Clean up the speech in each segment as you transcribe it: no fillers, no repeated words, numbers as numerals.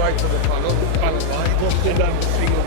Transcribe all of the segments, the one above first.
vai to the tunnel, and then thing of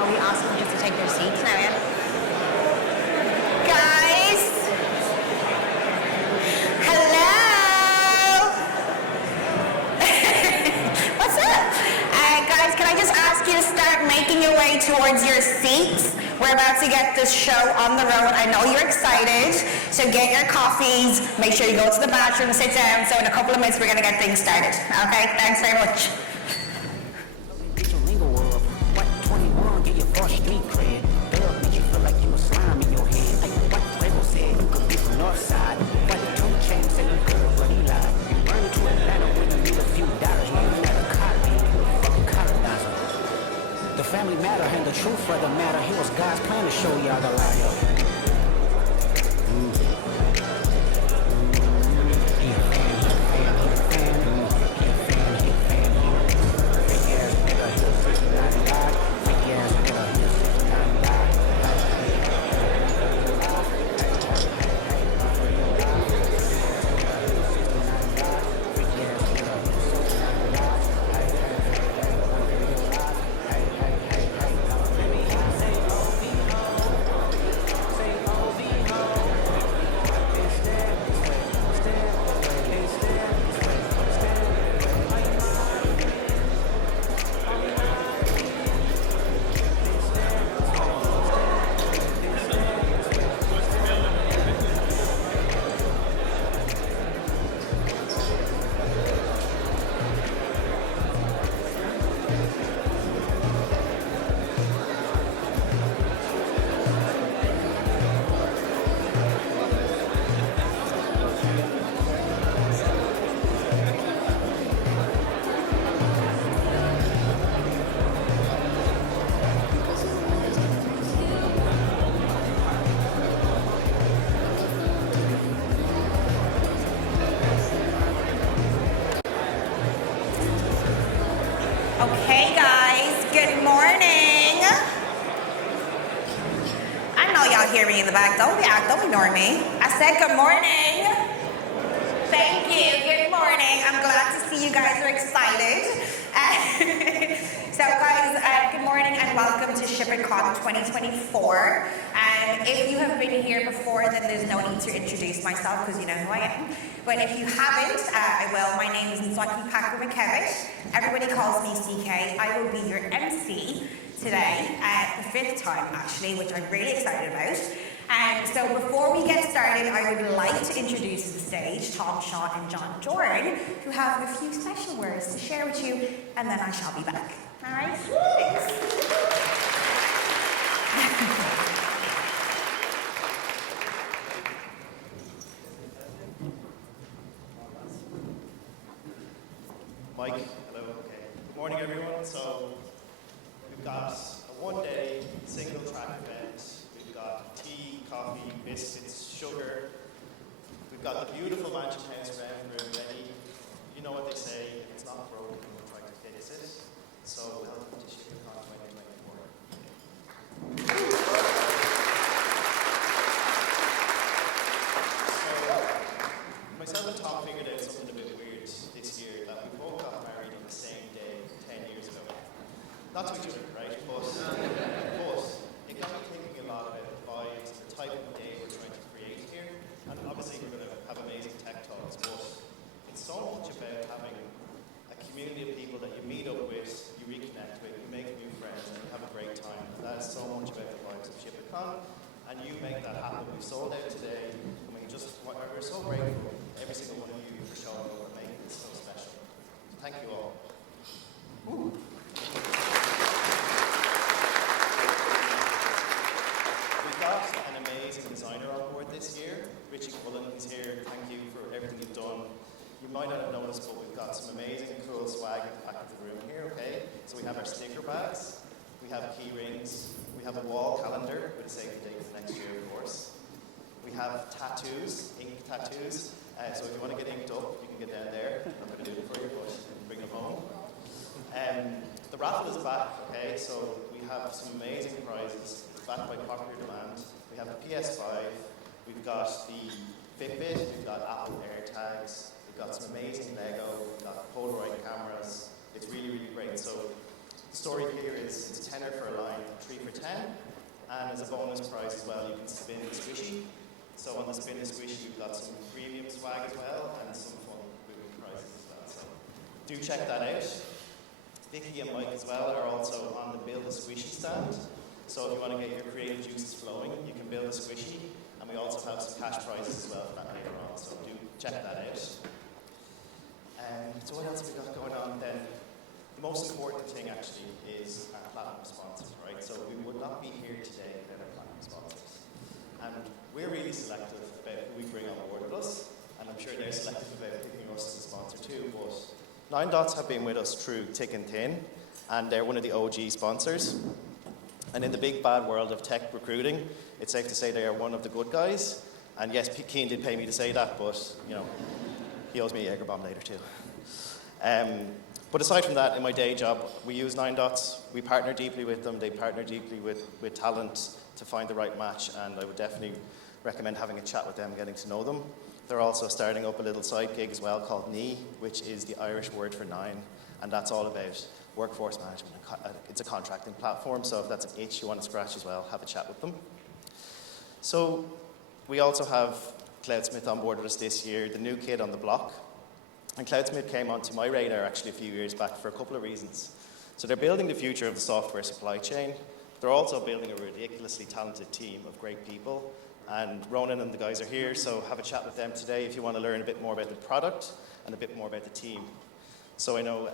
Are we asking just to take their seats now, yeah? Guys! Hello! What's up? Guys, can I just ask you to start making your way towards your seats? We're about to get this show on the road. I know you're excited, so get your coffees, make sure you go to the bathroom, sit down, so in a couple of minutes we're gonna get things started. Okay, thanks very much. Family matter and the truth for the matter. It was God's plan to show y'all the light. Okay, guys, good morning. I know y'all hear me in the back. Don't ignore me. I said good morning. Thank you. Good morning. I'm glad to see you guys are excited. So, guys, good morning and welcome to ShipItCon 2024. If you have been here before, then there's no need to introduce myself because you know who I am. But if you haven't, I will. My name is Nzwaki Packer-McKevitt. Everybody calls me CK. I will be your MC today, the 5th time actually, which I'm really excited about. So before we get started, I would like to introduce to the stage Tom, Sean and John Jordan, who have a few special words to share with you, and then I shall be back. All right? Thanks. Mike, hello. Okay. Good morning, everyone. So we've got a one-day single-track event. We've got tea, coffee, biscuits, sugar. We've got the beautiful Mansion House round room ready. You know what they say: if it's not broken, we'll try to fix it. So welcome to ShipItCon 2024. Myself and Tom figured out something a bit weird this year, that we both got married on the same day 10 years ago. Not to each other, right? But it got me thinking a lot about the vibes, the type of day we're trying to create here. And obviously we're going to have amazing tech talks, but it's so much about having a community of people that you meet up with, you reconnect with, you make new friends, and you have a great time. And that is so much about the vibes of ShipItCon, and you make that happen. We sold out today, and we're so grateful, every single one of you, for showing up and making this so special. So thank you all. Ooh. We've got an amazing designer on board this year. Richie Cullen is here. Thank you for everything you've done. You might not have noticed, but we've got some amazing, cool swag at the back of the room here, okay? So we have our sticker bags, we have key rings, we have a wall calendar with a save the date for next year, of course. We have tattoos, ink tattoos. So if you want to get inked up, you can get down there. I'm not going to do it for you, but you can bring them home. The raffle is back, okay? So we have some amazing prizes. It's backed by popular demand. We have the PS5. We've got the Fitbit. We've got Apple AirTags. We've got some amazing Lego. We've got Polaroid cameras. It's really, really great. So the story here is it's a tenner for a line, 3 for 10. And as a bonus prize as well, you can spin the squishy. So on the spin and squishy, we've got some premium swag as well, and some fun moving prizes as well. So do check that out. Vicky and Mike as well are also on the Build a Squishy stand. So if you want to get your creative juices flowing, you can build a squishy. And we also have some cash prizes as well for that later on. So do check that out. So what else have we got going on then? The most important thing actually is our platinum sponsors, right? So we would not be here today without our platinum sponsors. And we're really selective about who we bring on board with us, and I'm sure they're selective about picking us as a sponsor too. But 9dots have been with us through thick and thin, and they're one of the OG sponsors. And in the big bad world of tech recruiting, it's safe to say they are one of the good guys. And yes, Keane did pay me to say that, but you know, he owes me a Jaeger bomb later too. But aside from that, in my day job, we use 9dots. We partner deeply with them. They partner deeply with talent to find the right match, and I would definitely recommend having a chat with them, getting to know them. They're also starting up a little side gig as well called NIE, which is the Irish word for 9, and that's all about workforce management. It's a contracting platform, so if that's an itch you want to scratch as well, have a chat with them. So we also have Cloudsmith on board with us this year, the new kid on the block. And Cloudsmith came onto my radar actually a few years back for a couple of reasons. So they're building the future of the software supply chain. They're also building a ridiculously talented team of great people. And Ronan and the guys are here, so have a chat with them today if you want to learn a bit more about the product and a bit more about the team. So I know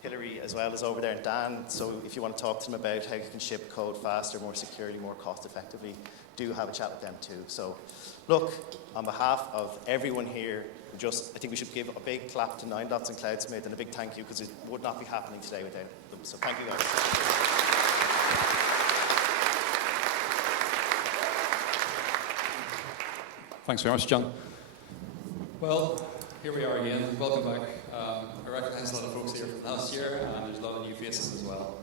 Hillary as well is over there, and Dan, so if you want to talk to them about how you can ship code faster, more securely, more cost effectively, do have a chat with them too. So look, on behalf of everyone here, I think we should give a big clap to 9dots and Cloudsmith and a big thank you, because it would not be happening today without them. So thank you guys. Thanks very much, John. Well, here we are again. Welcome back. Our recognize a lot of folks here from last year, and there's a lot of new faces as well.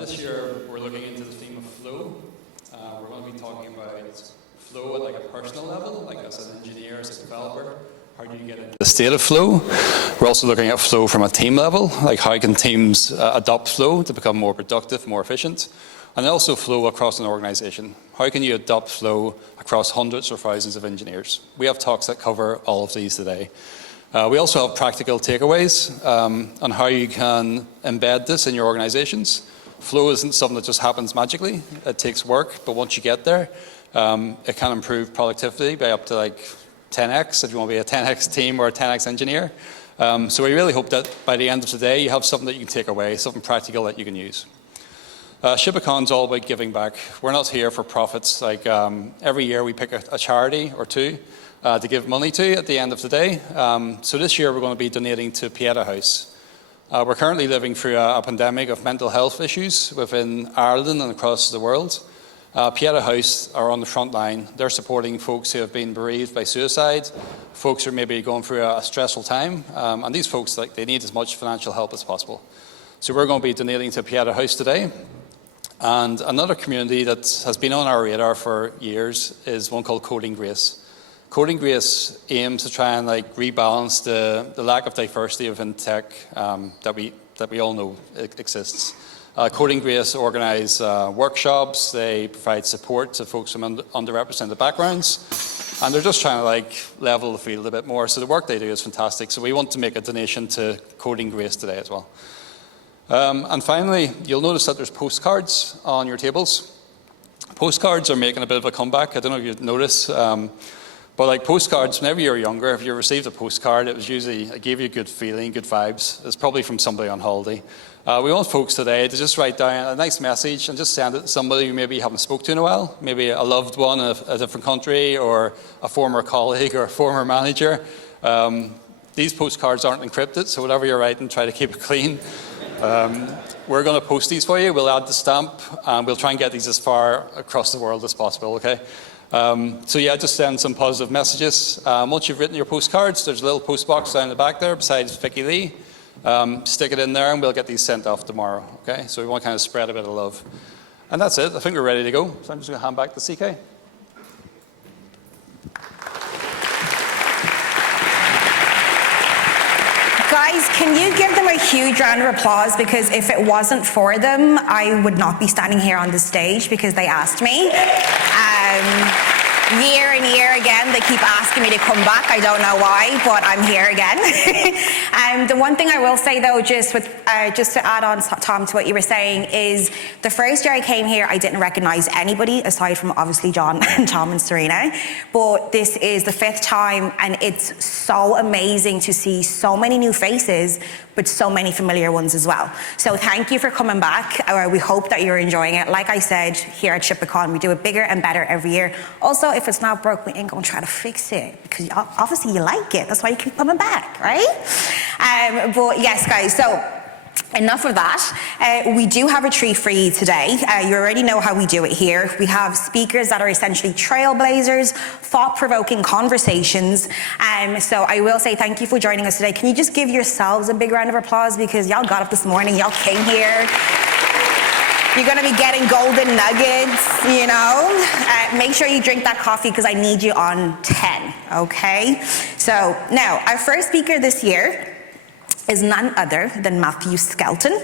This year, we're looking into the theme of flow. We're going to be talking about flow at like a personal level, like as an engineer, as a developer. How do you get into the state of flow? We're also looking at flow from a team level, like how can teams adopt flow to become more productive, more efficient, and also flow across an organization. How can you adopt flow across hundreds or thousands of engineers? We have talks that cover all of these today. We also have practical takeaways on how you can embed this in your organizations. Flow isn't something that just happens magically. It takes work, but once you get there, it can improve productivity by up to like 10x if you want to be a 10x team or a 10x engineer. So we really hope that by the end of today, you have something that you can take away, something practical that you can use. ShipAcon's all about giving back. We're not here for profits. Like every year we pick a charity or two to give money to at the end of the day. So this year we're going to be donating to Pieta House. We're currently living through a pandemic of mental health issues within Ireland and across the world. Pieta House are on the front line. They're supporting folks who have been bereaved by suicide, folks who are maybe going through a stressful time, and these folks, they need as much financial help as possible. So we're going to be donating to Pieta House today. And another community that has been on our radar for years is one called Coding Grace. Coding Grace aims to try and rebalance the lack of diversity within tech that we all know exists. Coding Grace organise workshops, they provide support to folks from underrepresented backgrounds, and they're just trying to level the field a bit more. So the work they do is fantastic. So we want to make a donation to Coding Grace today as well. And finally, you'll notice that there's postcards on your tables. Postcards are making a bit of a comeback. I don't know if you've noticed. But postcards, whenever you were younger, if you received a postcard, it gave you a good feeling, good vibes. It's probably from somebody on holiday. We want folks today to just write down a nice message and just send it to somebody who maybe you haven't spoken to in a while, maybe a loved one in a different country, or a former colleague or a former manager. These postcards aren't encrypted, so whatever you're writing, try to keep it clean. We're going to post these for you. We'll add the stamp, and we'll try and get these as far across the world as possible, okay? So yeah, just send some positive messages. Once you've written your postcards, there's a little post box down the back there beside Vicky Lee. Stick it in there and we'll get these sent off tomorrow, okay? So we want to kind of spread a bit of love. And that's it. I think we're ready to go. So I'm just going to hand back to CK. Guys, can you give them a huge round of applause? Because if it wasn't for them, I would not be standing here on the stage because they asked me. Year and year again, they keep asking me to come back. I don't know why, but I'm here again. The one thing I will say though, just to add on, Tom, to what you were saying, is the first year I came here, I didn't recognize anybody aside from obviously John and Tom and Serena. But this is the 5th time, and it's so amazing to see so many new faces, but so many familiar ones as well. So thank you for coming back. We hope that you're enjoying it. Like I said, here at ShipAcon, we do it bigger and better every year. Also, if it's not broke, we ain't gonna try to fix it, because obviously you like it. That's why you keep coming back, right? But yes, guys, so enough of that. We do have a treat for you today. You already know how we do it here. We have speakers that are essentially trailblazers, thought-provoking conversations. So I will say thank you for joining us today. Can you just give yourselves a big round of applause, because y'all got up this morning, y'all came here. You're going to be getting golden nuggets, you know. Make sure you drink that coffee, because I need you on 10, okay? So now, our first speaker this year is none other than Matthew Skelton.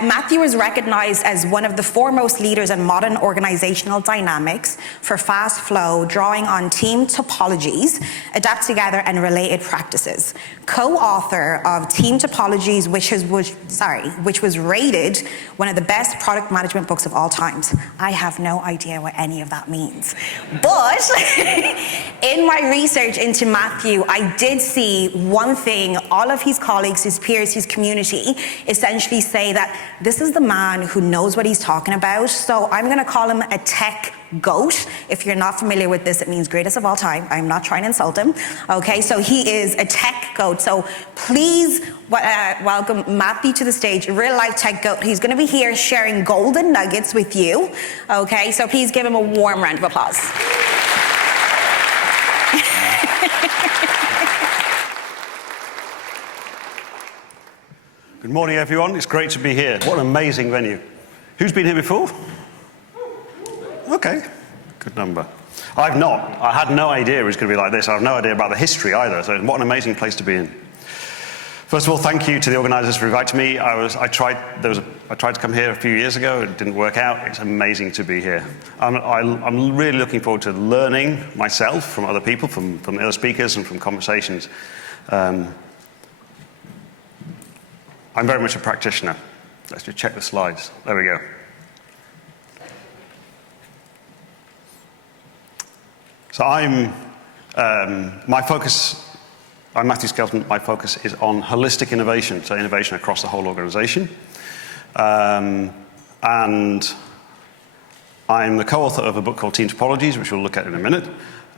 Matthew is recognized as one of the foremost leaders in modern organizational dynamics for fast flow, drawing on team topologies, adapt together, and related practices. Co-author of Team Topologies, which was rated one of the best product management books of all times. I have no idea what any of that means. But in my research into Matthew, I did see one thing all of his colleagues, his peers, his community essentially say, that this is the man who knows what he's talking about. So I'm going to call him a tech GOAT. If you're not familiar with this, it means greatest of all time. I'm not trying to insult him. Okay, so he is a tech GOAT. So please welcome Matthew to the stage, real life tech GOAT. He's going to be here sharing golden nuggets with you. Okay, so please give him a warm round of applause. Good morning, everyone. It's great to be here. What an amazing venue. Who's been here before? Okay, good number. I've not. I had no idea it was going to be like this. I have no idea about the history either, so what an amazing place to be in. First of all, thank you to the organisers for inviting me. I tried to come here a few years ago. It didn't work out. It's amazing to be here. I'm really looking forward to learning myself from other people, from the other speakers and from conversations. I'm very much a practitioner. Let's just check the slides. There we go. So I'm Matthew Skelton. My focus is on holistic innovation, so innovation across the whole organization. And I'm the co-author of a book called Team Topologies, which we'll look at in a minute.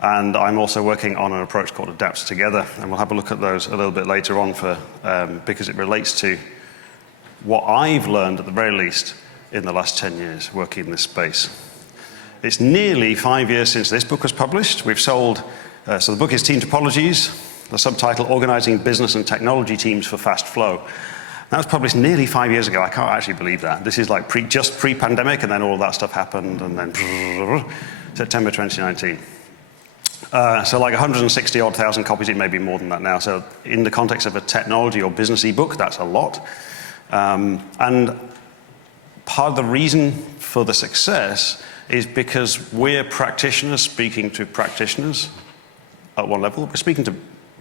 And I'm also working on an approach called Adapts Together, and we'll have a look at those a little bit later on because it relates to what I've learned, at the very least, in the last 10 years working in this space. It's nearly 5 years since this book was published. We've sold, so the book is Team Topologies, the subtitle, Organizing Business and Technology Teams for Fast Flow. That was published nearly 5 years ago. I can't actually believe that. This is like just pre-pandemic, and then all that stuff happened, and then September 2019. So like 160-odd thousand copies, it may be more than that now. So in the context of a technology or business ebook, that's a lot. And part of the reason for the success is because we're practitioners speaking to practitioners at one level. We're speaking to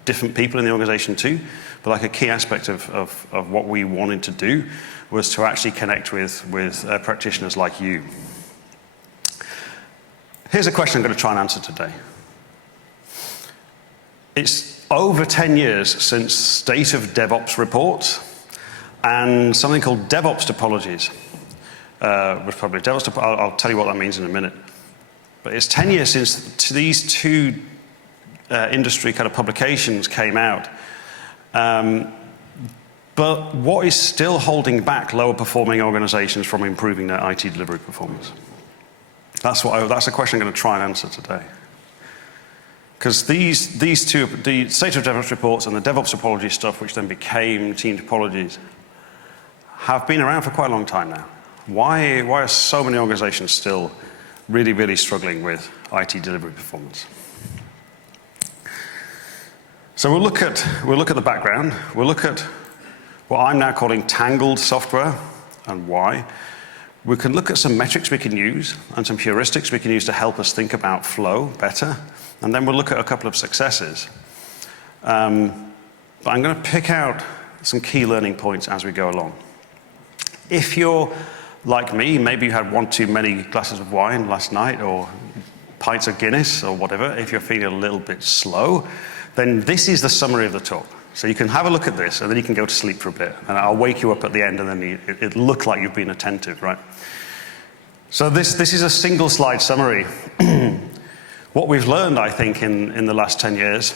different people in the organization too, but like a key aspect of what we wanted to do was to actually connect with practitioners like you. Here's a question I'm going to try and answer today. It's over 10 years since State of DevOps report and something called DevOps Topologies was published. I'll tell you what that means in a minute. But it's 10 years since these two industry kind of publications came out. But what is still holding back lower performing organizations from improving their IT delivery performance? That's a question I'm going to try and answer today. Because these two, the State of DevOps reports and the DevOps Topology stuff, which then became Team Topologies, have been around for quite a long time now. Why are so many organizations still really, really struggling with IT delivery performance? So we'll look at the background. We'll look at what I'm now calling tangled software and why. We can look at some metrics we can use and some heuristics we can use to help us think about flow better. And then we'll look at a couple of successes. But I'm going to pick out some key learning points as we go along. If you're like me, maybe you had one too many glasses of wine last night or pints of Guinness or whatever, if you're feeling a little bit slow, then this is the summary of the talk. So you can have a look at this and then you can go to sleep for a bit. And I'll wake you up at the end and then it'll look like you've been attentive, right? So this is a single slide summary. What we've learned, I think, in the last 10 years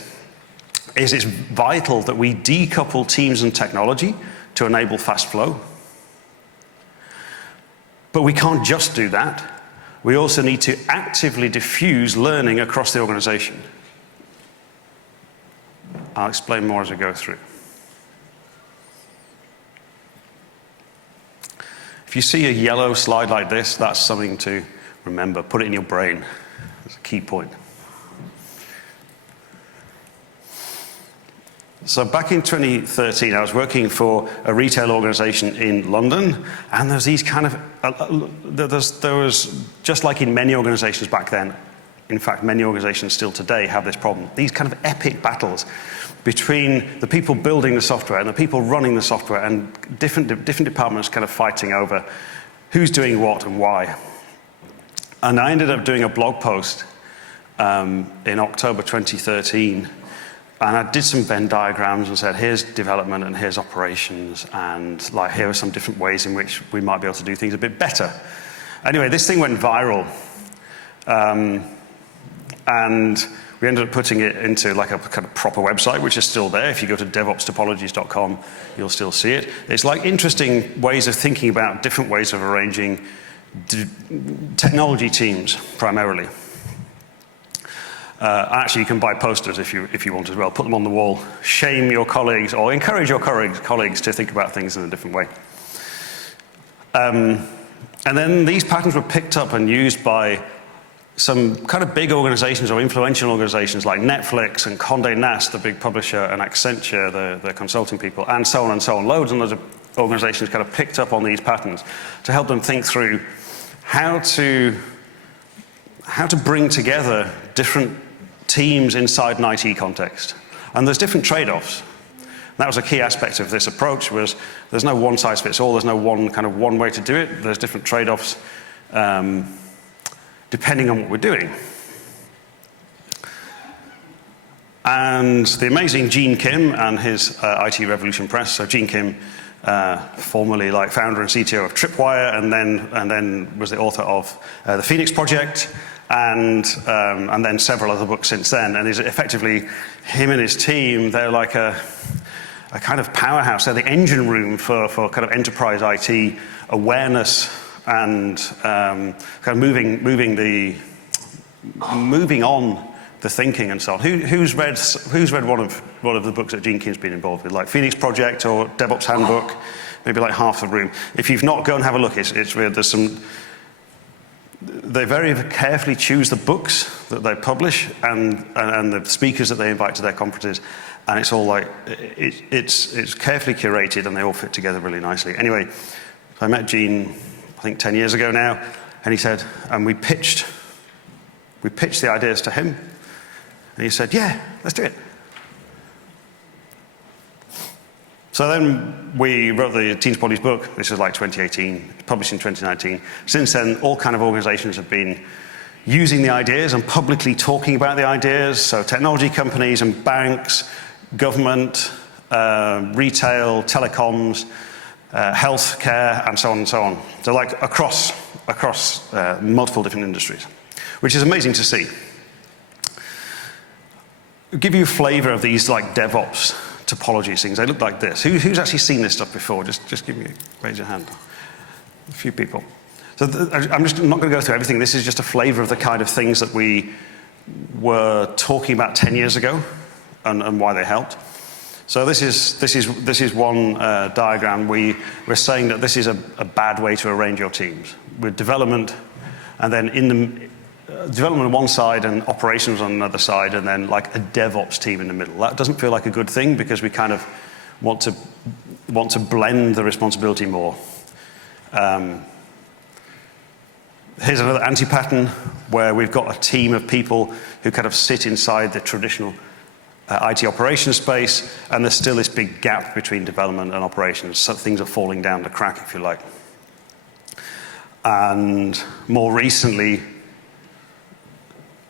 is it's vital that we decouple teams and technology to enable fast flow. But we can't just do that. We also need to actively diffuse learning across the organization. I'll explain more as we go through. If you see a yellow slide like this, that's something to remember. Put it in your brain. It's a key point. So back in 2013, I was working for a retail organization in London, and there's these kind of, there was, just like in many organizations back then, in fact, many organizations still today have this problem, these kind of epic battles between the people building the software and the people running the software, and different departments kind of fighting over who's doing what and why. And I ended up doing a blog post in October 2013, and I did some Venn diagrams and said, here's development and here's operations, and like here are some different ways in which we might be able to do things a bit better. Anyway, this thing went viral. And we ended up putting it into like a kind of proper website, which is still there. If you go to devopstopologies.com, you'll still see it. It's like interesting ways of thinking about different ways of arranging technology teams, primarily. Actually, you can buy posters if you want as well. Put them on the wall. Shame your colleagues or encourage your colleagues to think about things in a different way. And then these patterns were picked up and used by some kind of big organizations or influential organizations like Netflix and Condé Nast, the big publisher, and Accenture, the consulting people, and so on and so on. Loads and loads of organizations kind of picked up on these patterns to help them think through how to bring together different teams inside an IT context. And there's different trade-offs. That was a key aspect of this approach, was there's no one size fits all, there's no one way to do it, there's different trade-offs depending on what we're doing. And the amazing Gene Kim and his IT Revolution Press, so Gene Kim, formerly like founder and CTO of Tripwire, and then was the author of the Phoenix Project, and then several other books since then. And is effectively, him and his team, they're like a kind of powerhouse. They're the engine room for kind of enterprise IT awareness and kind of moving on the thinking and so on. Who's read one of the books that Gene Kim's been involved with, like Phoenix Project or DevOps Handbook? Maybe like half the room. If you've not, go and have a look. It's weird. There's some. They very carefully choose the books that they publish and the speakers that they invite to their conferences, and it's all like it's carefully curated and they all fit together really nicely. Anyway, I met Gene, I think 10 years ago now, and he said, and we pitched the ideas to him, and he said, yeah, let's do it. So then we wrote the Team Topologies book. This is like 2018, published in 2019. Since then, all kind of organizations have been using the ideas and publicly talking about the ideas. So technology companies and banks, government, retail, telecoms, healthcare, and so on and so on. So like across multiple different industries, which is amazing to see. I'll give you a flavor of these like DevOps topology things. They look like this. Who's actually seen this stuff before? Just give me, raise your hand. A few people. So I'm just not going to go through everything. This is just a flavor of the kind of things that we were talking about 10 years ago and why they helped. So this is one diagram. We're saying that this is a bad way to arrange your teams with development, and then in the development on one side and operations on another side, and then like a DevOps team in the middle. That doesn't feel like a good thing because we kind of want to blend the responsibility more. Here's another anti-pattern where we've got a team of people who kind of sit inside the traditional IT operations space, and there's still this big gap between development and operations. So things are falling down the crack, if you like. And more recently,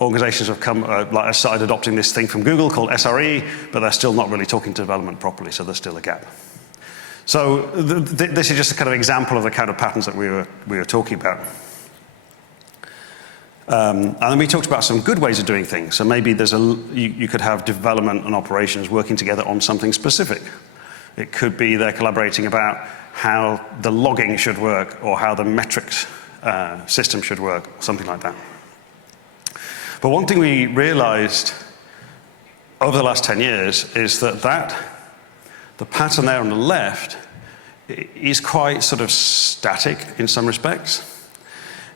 organizations have started adopting this thing from Google called SRE, but they're still not really talking to development properly, so there's still a gap. So this is just a kind of example of the kind of patterns that we were talking about. And then we talked about some good ways of doing things. So maybe you could have development and operations working together on something specific. It could be they're collaborating about how the logging should work or how the metrics system should work, something like that. But one thing we realized over the last 10 years is that the pattern there on the left is quite sort of static in some respects.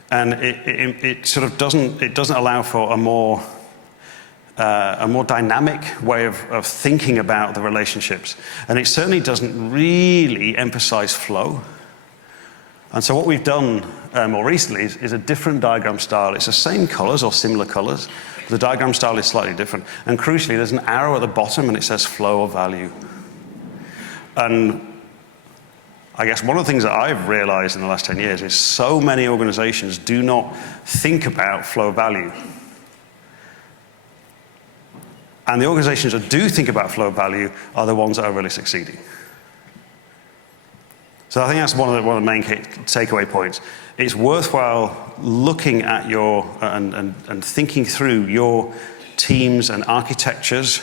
And it sort of doesn't allow for a more dynamic way of thinking about the relationships. And it certainly doesn't really emphasize flow. And so what we've done more recently is a different diagram style. It's the same colors or similar colors, but the diagram style is slightly different. And crucially, there's an arrow at the bottom and it says flow or value. And I guess one of the things that I've realized in the last 10 years is so many organizations do not think about flow value. And the organizations that do think about flow value are the ones that are really succeeding. So I think that's one of the main takeaway points. It's worthwhile looking at your and thinking through your teams and architectures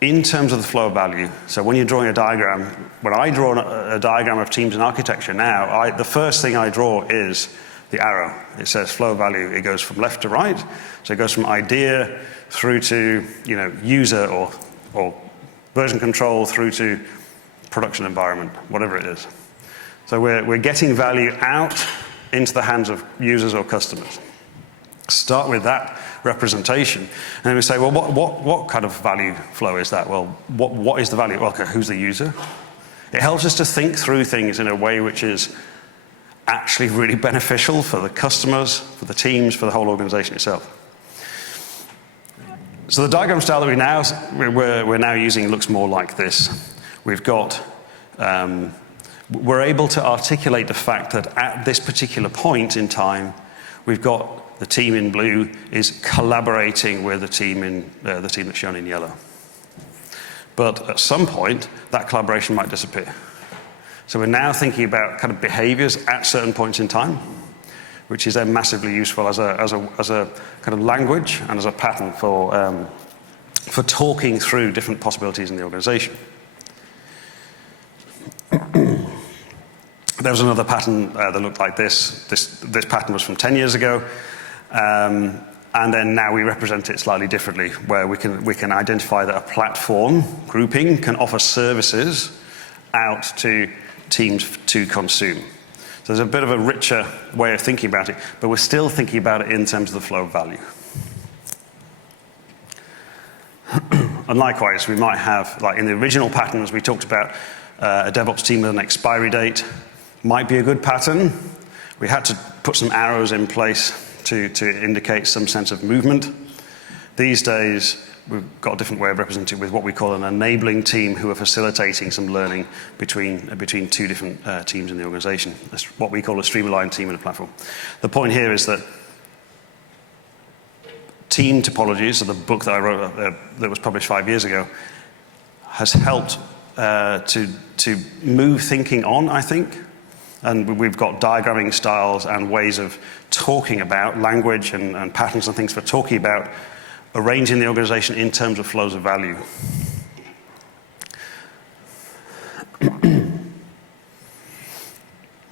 in terms of the flow of value. So when you're drawing a diagram, when I draw a diagram of teams and architecture now, the first thing I draw is the arrow. It says flow of value. It goes from left to right. So it goes from idea through to user or version control through to production environment, whatever it is. So we're getting value out into the hands of users or customers. Start with that representation, and then we say, well, what kind of value flow is that? Well, what is the value? Well, okay, who's the user? It helps us to think through things in a way which is actually really beneficial for the customers, for the teams, for the whole organization itself. So the diagram style that we're now using looks more like this. We've got, we're able to articulate the fact that at this particular point in time, we've got the team in blue is collaborating with the team that's shown in yellow. But at some point, that collaboration might disappear. So we're now thinking about kind of behaviors at certain points in time, which is then massively useful as a kind of language and as a pattern for talking through different possibilities in the organization. There was another pattern that looked like this. This pattern was from 10 years ago. And then now we represent it slightly differently, where we can identify that a platform grouping can offer services out to teams to consume. So there's a bit of a richer way of thinking about it, but we're still thinking about it in terms of the flow of value. And likewise, we might have, like in the original patterns, we talked about a DevOps team with an expiry date might be a good pattern. We had to put some arrows in place to indicate some sense of movement. These days, we've got a different way of representing it with what we call an enabling team who are facilitating some learning between two different teams in the organization. That's what we call a stream-aligned team in a platform. The point here is that team topologies, so the book that I wrote that was published 5 years ago, has helped to move thinking on, I think. And we've got diagramming styles and ways of talking about language and patterns and things for talking about arranging the organization in terms of flows of value.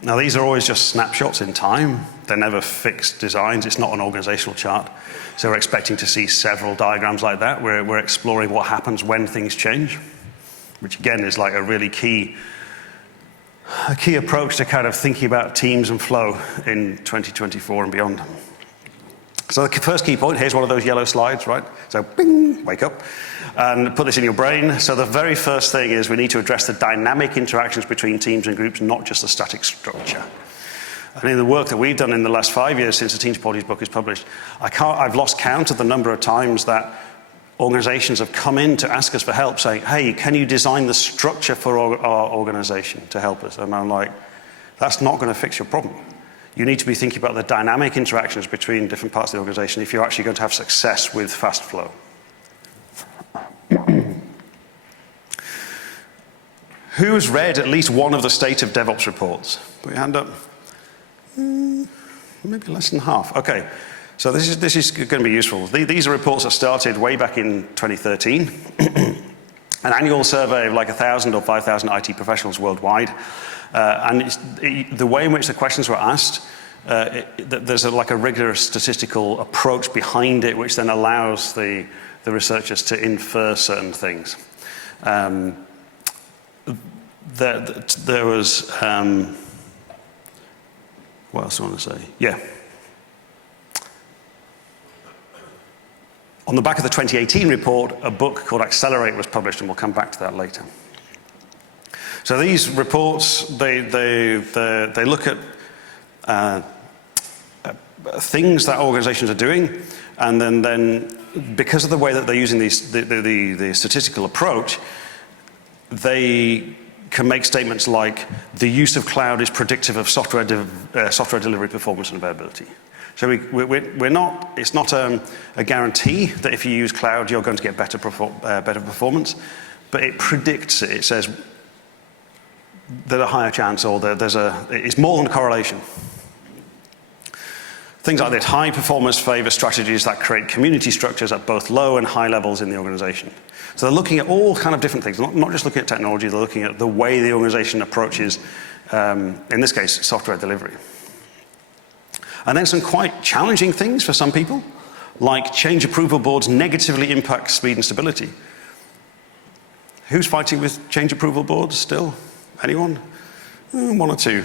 Now, these are always just snapshots in time. They're never fixed designs. It's not an organizational chart. So we're expecting to see several diagrams like that, where we're exploring what happens when things change, which again is like a really key approach to kind of thinking about teams and flow in 2024 and beyond. So the first key point, here's one of those yellow slides, right? So bing, wake up, and put this in your brain. So the very first thing is we need to address the dynamic interactions between teams and groups, not just the static structure. And in the work that we've done in the last 5 years since the Team Topologies book is published, I've lost count of the number of times that organizations have come in to ask us for help, saying, hey, can you design the structure for our organization to help us? And I'm like, that's not going to fix your problem. You need to be thinking about the dynamic interactions between different parts of the organization if you're actually going to have success with fast flow. Who's read at least one of the State of DevOps reports? Put your hand up. Maybe less than half. Okay. So this is going to be useful. These are reports that started way back in 2013. An annual survey of like 1,000 or 5,000 IT professionals worldwide. And the way in which the questions were asked, there's like a rigorous statistical approach behind it, which then allows the researchers to infer certain things. There was, what else do I want to say? Yeah. On the back of the 2018 report, a book called Accelerate was published, and we'll come back to that later. So these reports, they look at things that organizations are doing, and then because of the way that they're using the statistical approach, they can make statements like, the use of cloud is predictive of software delivery performance and availability. So we're not, it's not a guarantee that if you use cloud, you're going to get better performance, but it predicts it. It says there's a higher chance, or it's more than a correlation. Things like this, high performance favor strategies that create community structures at both low and high levels in the organization. So they're looking at all kind of different things, not just looking at technology, they're looking at the way the organization approaches, in this case, software delivery. And then some quite challenging things for some people, like change approval boards negatively impact speed and stability. Who's fighting with change approval boards still? Anyone? One or two.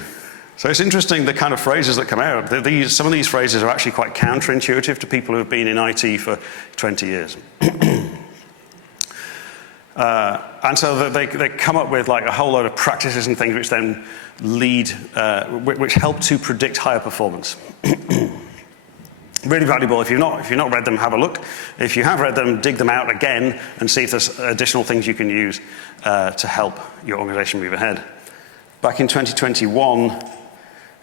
So it's interesting the kind of phrases that come out. Some of these phrases are actually quite counterintuitive to people who have been in IT for 20 years. And so they come up with like a whole load of practices and things which then lead, which help to predict higher performance. Really valuable. If you've not read them, have a look. If you have read them, dig them out again and see if there's additional things you can use to help your organization move ahead. Back in 2021,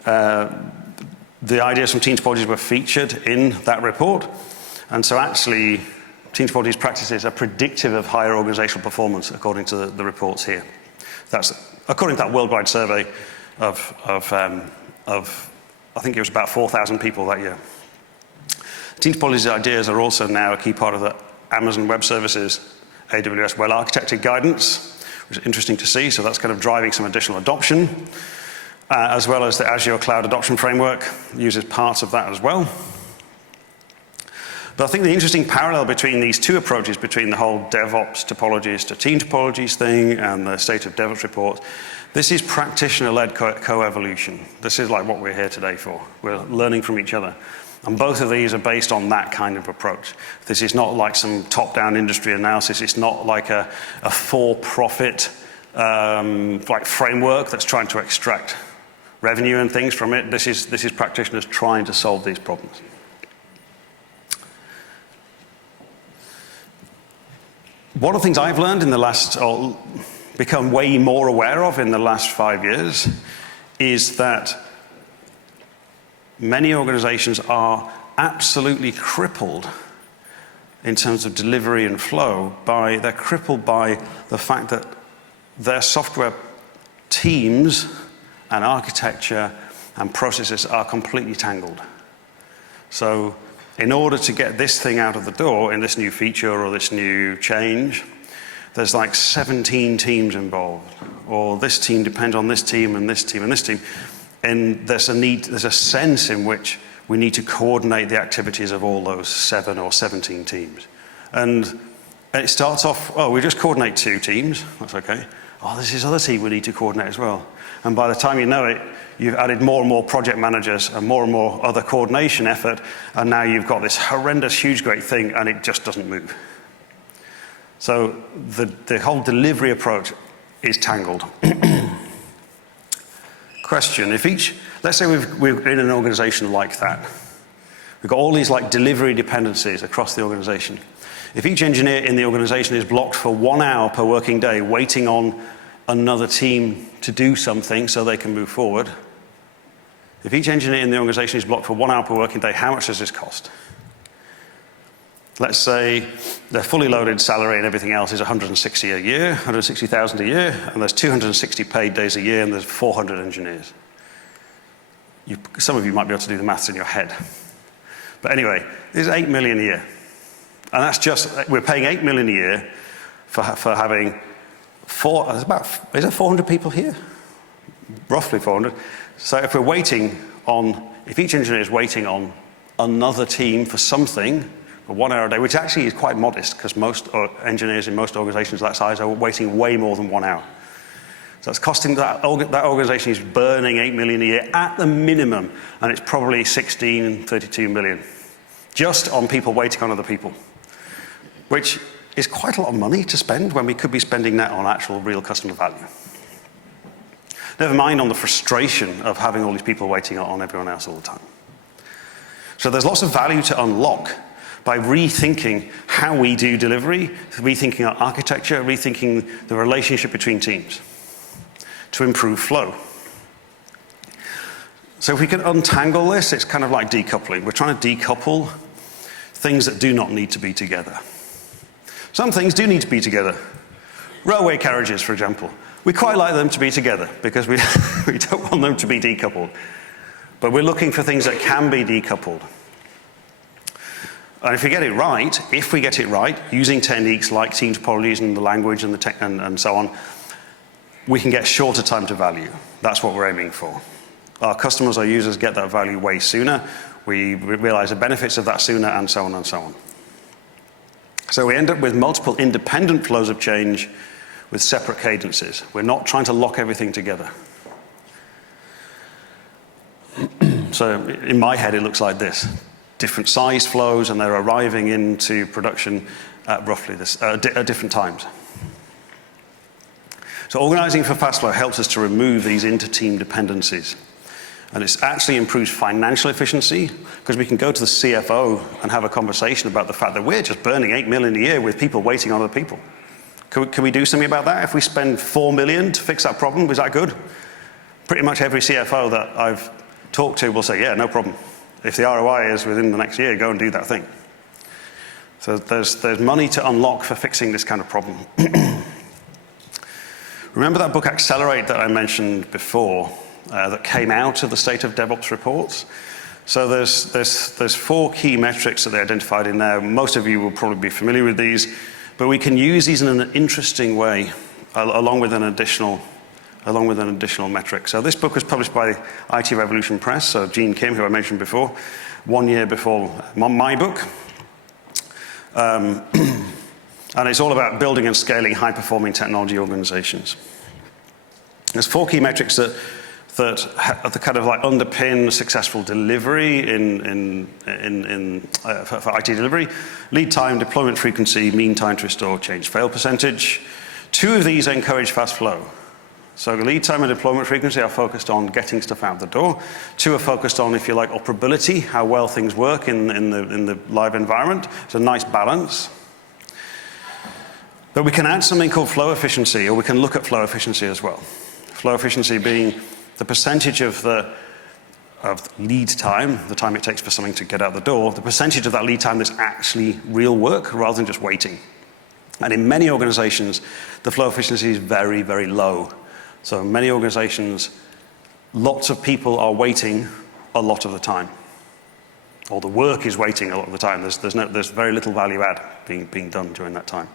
the ideas from Team Topologies were featured in that report. And so actually, Team Topologies practices are predictive of higher organizational performance, according to the reports here. That's according to that worldwide survey of I think it was about 4,000 people that year. Team Topologies ideas are also now a key part of the Amazon Web Services AWS well-architected guidance, which is interesting to see. So that's kind of driving some additional adoption, as well as the Azure Cloud Adoption Framework uses parts of that as well. But I think the interesting parallel between these two approaches, between the whole DevOps topologies to Team Topologies thing and the State of DevOps report, this is practitioner-led co-evolution. This is like what we're here today for. We're learning from each other. And both of these are based on that kind of approach. This is not like some top-down industry analysis. It's not like a for-profit like framework that's trying to extract revenue and things from it. This is practitioners trying to solve these problems. One of the things I've learned in the last, or become way more aware of in the last 5 years, is that many organizations are absolutely crippled in terms of delivery and flow they're crippled by the fact that their software teams and architecture and processes are completely tangled. So in order to get this thing out of the door in this new feature or this new change, there's like 17 teams involved, or this team depends on this team and this team and this team. And there's a sense in which we need to coordinate the activities of all those 7 or 17 teams. And it starts off, oh, we just coordinate 2 teams, that's okay. Oh, there's this other team we need to coordinate as well. And by the time you know it, you've added more and more project managers and more other coordination effort, and now you've got this horrendous, huge, great thing, and it just doesn't move. So the whole delivery approach is tangled. Question, let's say we're in an organization like that. We've got all these like delivery dependencies across the organization. If each engineer in the organization is blocked for 1 hour per working day waiting on another team to do something so they can move forward, if each engineer in the organization is blocked for 1 hour per working day, how much does this cost? Let's say their fully loaded salary and everything else is 160 a year, 160,000 a year, and there's 260 paid days a year, and there's 400 engineers. Some of you might be able to do the maths in your head. But anyway, it's 8 million a year. And that's just, we're paying 8 million a year for having is there 400 people here? Roughly 400. So if if each engineer is waiting on another team for something, for 1 hour a day, which actually is quite modest because most engineers in most organizations that size are waiting way more than 1 hour. So it's costing that organization is burning 8 million a year at the minimum, and it's probably 32 million just on people waiting on other people, which is quite a lot of money to spend when we could be spending that on actual real customer value. Never mind on the frustration of having all these people waiting on everyone else all the time. So there's lots of value to unlock by rethinking how we do delivery, rethinking our architecture, rethinking the relationship between teams to improve flow. So if we can untangle this, it's kind of like decoupling. We're trying to decouple things that do not need to be together. Some things do need to be together. Railway carriages, for example. We quite like them to be together because we don't want them to be decoupled. But we're looking for things that can be decoupled. And if we get it right, using techniques like Team Topologies and the language and and so on, we can get shorter time to value. That's what we're aiming for. Our customers, our users get that value way sooner. We realize the benefits of that sooner, and so on and so on. So we end up with multiple independent flows of change with separate cadences. We're not trying to lock everything together. So in my head, it looks like this. Different size flows, and they're arriving into production at roughly this, at different times. So organizing for fast flow helps us to remove these inter-team dependencies. And it actually improves financial efficiency, because we can go to the CFO and have a conversation about the fact that we're just burning $8 million a year with people waiting on other people. Can we do something about that? If we spend $4 million to fix that problem, is that good? Pretty much every CFO that I've talked to will say, yeah, no problem. If the ROI is within the next year, go and do that thing. So there's money to unlock for fixing this kind of problem. Remember that book Accelerate that I mentioned before that came out of the State of DevOps reports? So there's 4 key metrics that they identified in there. Most of you will probably be familiar with these, but we can use these in an interesting way along with an additional metric. So this book was published by IT Revolution Press, so Gene Kim, who I mentioned before, 1 year before my book. And it's all about building and scaling high-performing technology organizations. There's 4 key metrics that kind of like underpin successful delivery for IT delivery: lead time, deployment frequency, mean time to restore, change fail percentage. 2 of these encourage fast flow. So lead time and deployment frequency are focused on getting stuff out the door. 2 are focused on, if you like, operability, how well things work in the live environment. It's a nice balance. But we can add something called flow efficiency, or we can look at flow efficiency as well. Flow efficiency being the percentage of lead time, the time it takes for something to get out the door, the percentage of that lead time that's actually real work rather than just waiting. And in many organizations, the flow efficiency is very, very low. So in many organizations, lots of people are waiting a lot of the time. Or the work is waiting a lot of the time. There's very little value add being done during that time.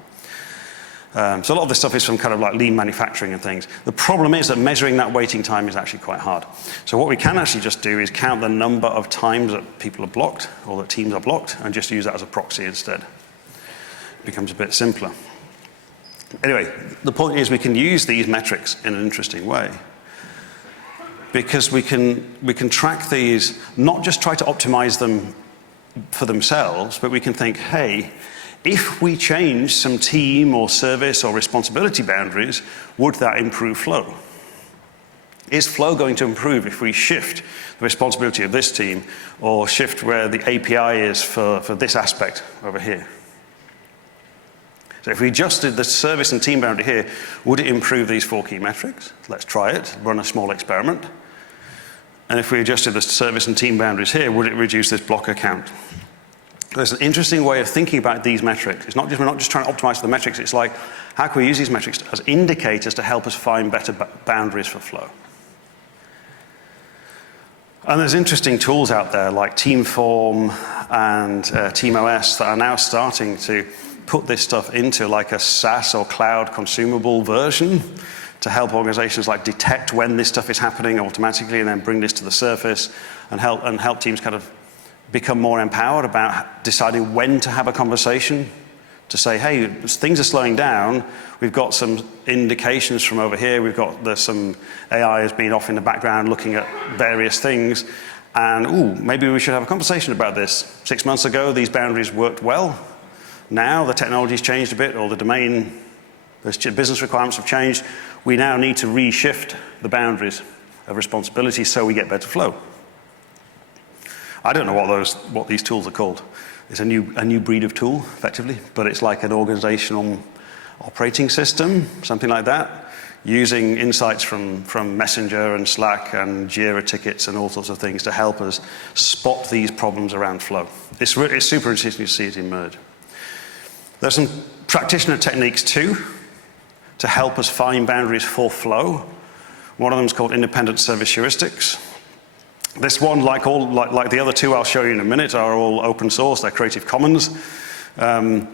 So a lot of this stuff is from kind of like lean manufacturing and things. The problem is that measuring that waiting time is actually quite hard. So what we can actually just do is count the number of times that people are blocked, or that teams are blocked, and just use that as a proxy instead. It becomes a bit simpler. Anyway, the point is we can use these metrics in an interesting way, because we can track these, not just try to optimize them for themselves, but we can think, hey, if we change some team or service or responsibility boundaries, would that improve flow? Is flow going to improve if we shift the responsibility of this team, or shift where the API is for this aspect over here? So if we adjusted the service and team boundary here, would it improve these 4 key metrics? Let's try it, run a small experiment. And if we adjusted the service and team boundaries here, would it reduce this blocker count? There's an interesting way of thinking about these metrics. We're not just trying to optimize for the metrics. It's like, how can we use these metrics as indicators to help us find better boundaries for flow? And there's interesting tools out there like Teamform and TeamOS that are now starting to put this stuff into like a SaaS or cloud consumable version to help organizations like detect when this stuff is happening automatically, and then bring this to the surface and help teams kind of become more empowered about deciding when to have a conversation, to say, hey, things are slowing down. We've got some indications from over here. There's some AI has been off in the background looking at various things. And maybe we should have a conversation about this. 6 months ago, these boundaries worked well. Now the technology's changed a bit, or the business requirements have changed. We now need to reshift the boundaries of responsibility so we get better flow. I don't know what these tools are called. It's a new breed of tool, effectively, but it's like an organizational operating system, something like that, using insights from Messenger and Slack and Jira tickets and all sorts of things to help us spot these problems around flow. It's super interesting to see it emerge. There's some practitioner techniques too to help us find boundaries for flow. One of them is called independent service heuristics. This one, like the other 2 I'll show you in a minute, are all open source. They're Creative Commons. There's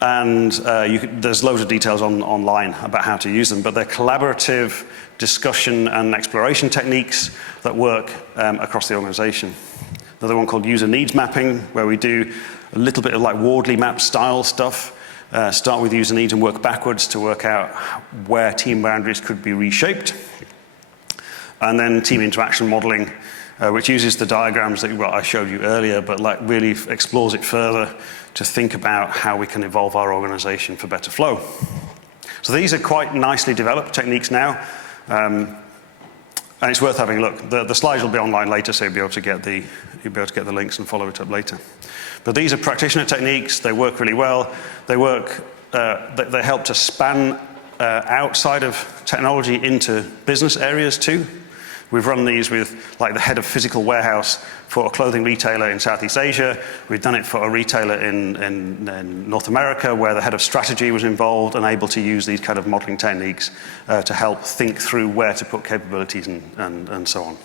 loads of details online about how to use them, but they're collaborative discussion and exploration techniques that work across the organization. Another one called user needs mapping, where we do a little bit of like Wardley map style stuff. Start with user needs and work backwards to work out where team boundaries could be reshaped. And then team interaction modeling, which uses the diagrams that I showed you earlier, but like really explores it further to think about how we can evolve our organization for better flow. So these are quite nicely developed techniques now, and it's worth having a look. The slides will be online later, so you'll be able to get the links and follow it up later. But these are practitioner techniques. They work really well. They work. They help to span outside of technology into business areas too. We've run these with like the head of physical warehouse for a clothing retailer in Southeast Asia. We've done it for a retailer in North America where the head of strategy was involved and able to use these kind of modeling techniques to help think through where to put capabilities and so on.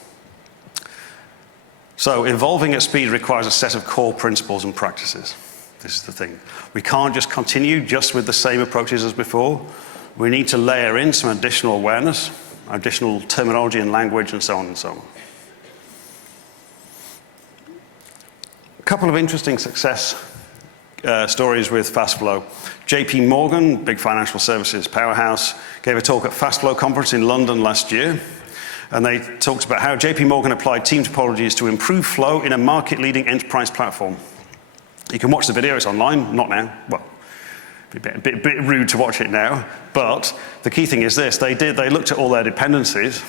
So evolving at speed requires a set of core principles and practices. This is the thing. We can't just continue just with the same approaches as before. We need to layer in some additional awareness, additional terminology and language, and so on and so on. A couple of interesting success stories with FastFlow. JP Morgan, big financial services powerhouse, gave a talk at FastFlow conference in London last year. And they talked about how JP Morgan applied team topologies to improve flow in a market-leading enterprise platform. You can watch the video, it's online, not now. Well, a bit rude to watch it now, but the key thing is this. They looked at all their dependencies.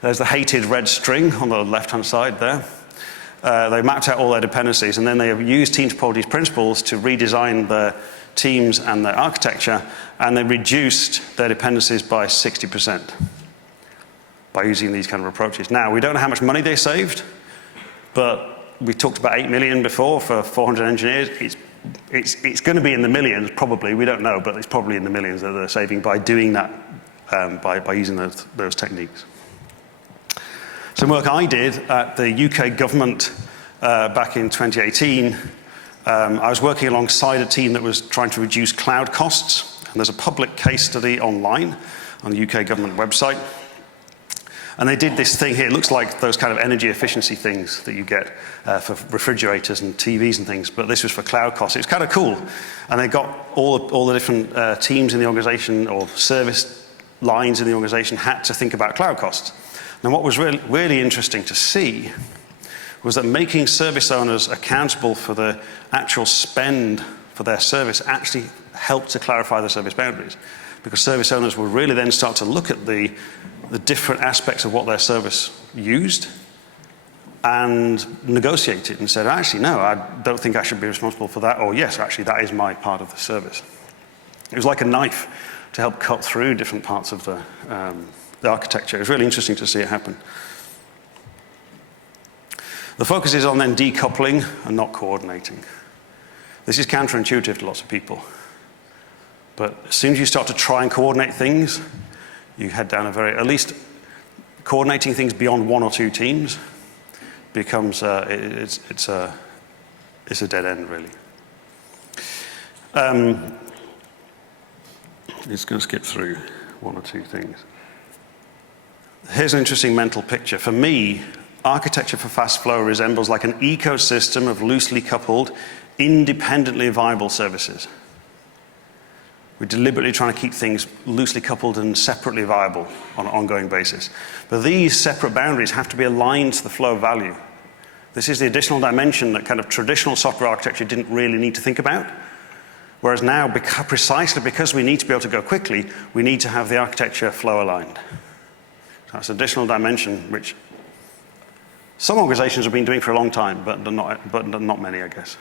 There's the hated red string on the left-hand side there. They mapped out all their dependencies, and then they used team topologies principles to redesign their teams and their architecture, and they reduced their dependencies by 60% by using these kind of approaches. Now, we don't know how much money they saved, but we talked about 8 million before for 400 engineers. It's going to be in the millions, probably. We don't know, but it's probably in the millions that they're saving by doing that, by using those techniques. Some work I did at the UK government back in 2018, I was working alongside a team that was trying to reduce cloud costs. And there's a public case study online on the UK government website. And they did this thing here. It looks like those kind of energy efficiency things that you get for refrigerators and TVs and things, but this was for cloud costs. It was kind of cool. And they got all the different teams in the organization or service lines in the organization had to think about cloud costs. Now, what was really interesting to see was that making service owners accountable for the actual spend for their service actually helped to clarify the service boundaries, because service owners would really then start to look at the different aspects of what their service used and negotiate it and said, actually, no, I don't think I should be responsible for that, or yes, actually, that is my part of the service. It was like a knife to help cut through different parts of the architecture. It was really interesting to see it happen. The focus is on then decoupling and not coordinating. This is counterintuitive to lots of people. But as soon as you start to try and coordinate things, you head down at least coordinating things beyond one or two teams becomes, it's a dead end, really. Just going to skip through one or two things. Here's an interesting mental picture. For me, architecture for FastFlow resembles like an ecosystem of loosely coupled, independently viable services. We're deliberately trying to keep things loosely coupled and separately viable on an ongoing basis. But these separate boundaries have to be aligned to the flow of value. This is the additional dimension that kind of traditional software architecture didn't really need to think about. Whereas now, precisely because we need to be able to go quickly, we need to have the architecture flow aligned. So that's an additional dimension, which some organizations have been doing for a long time, but not many, I guess.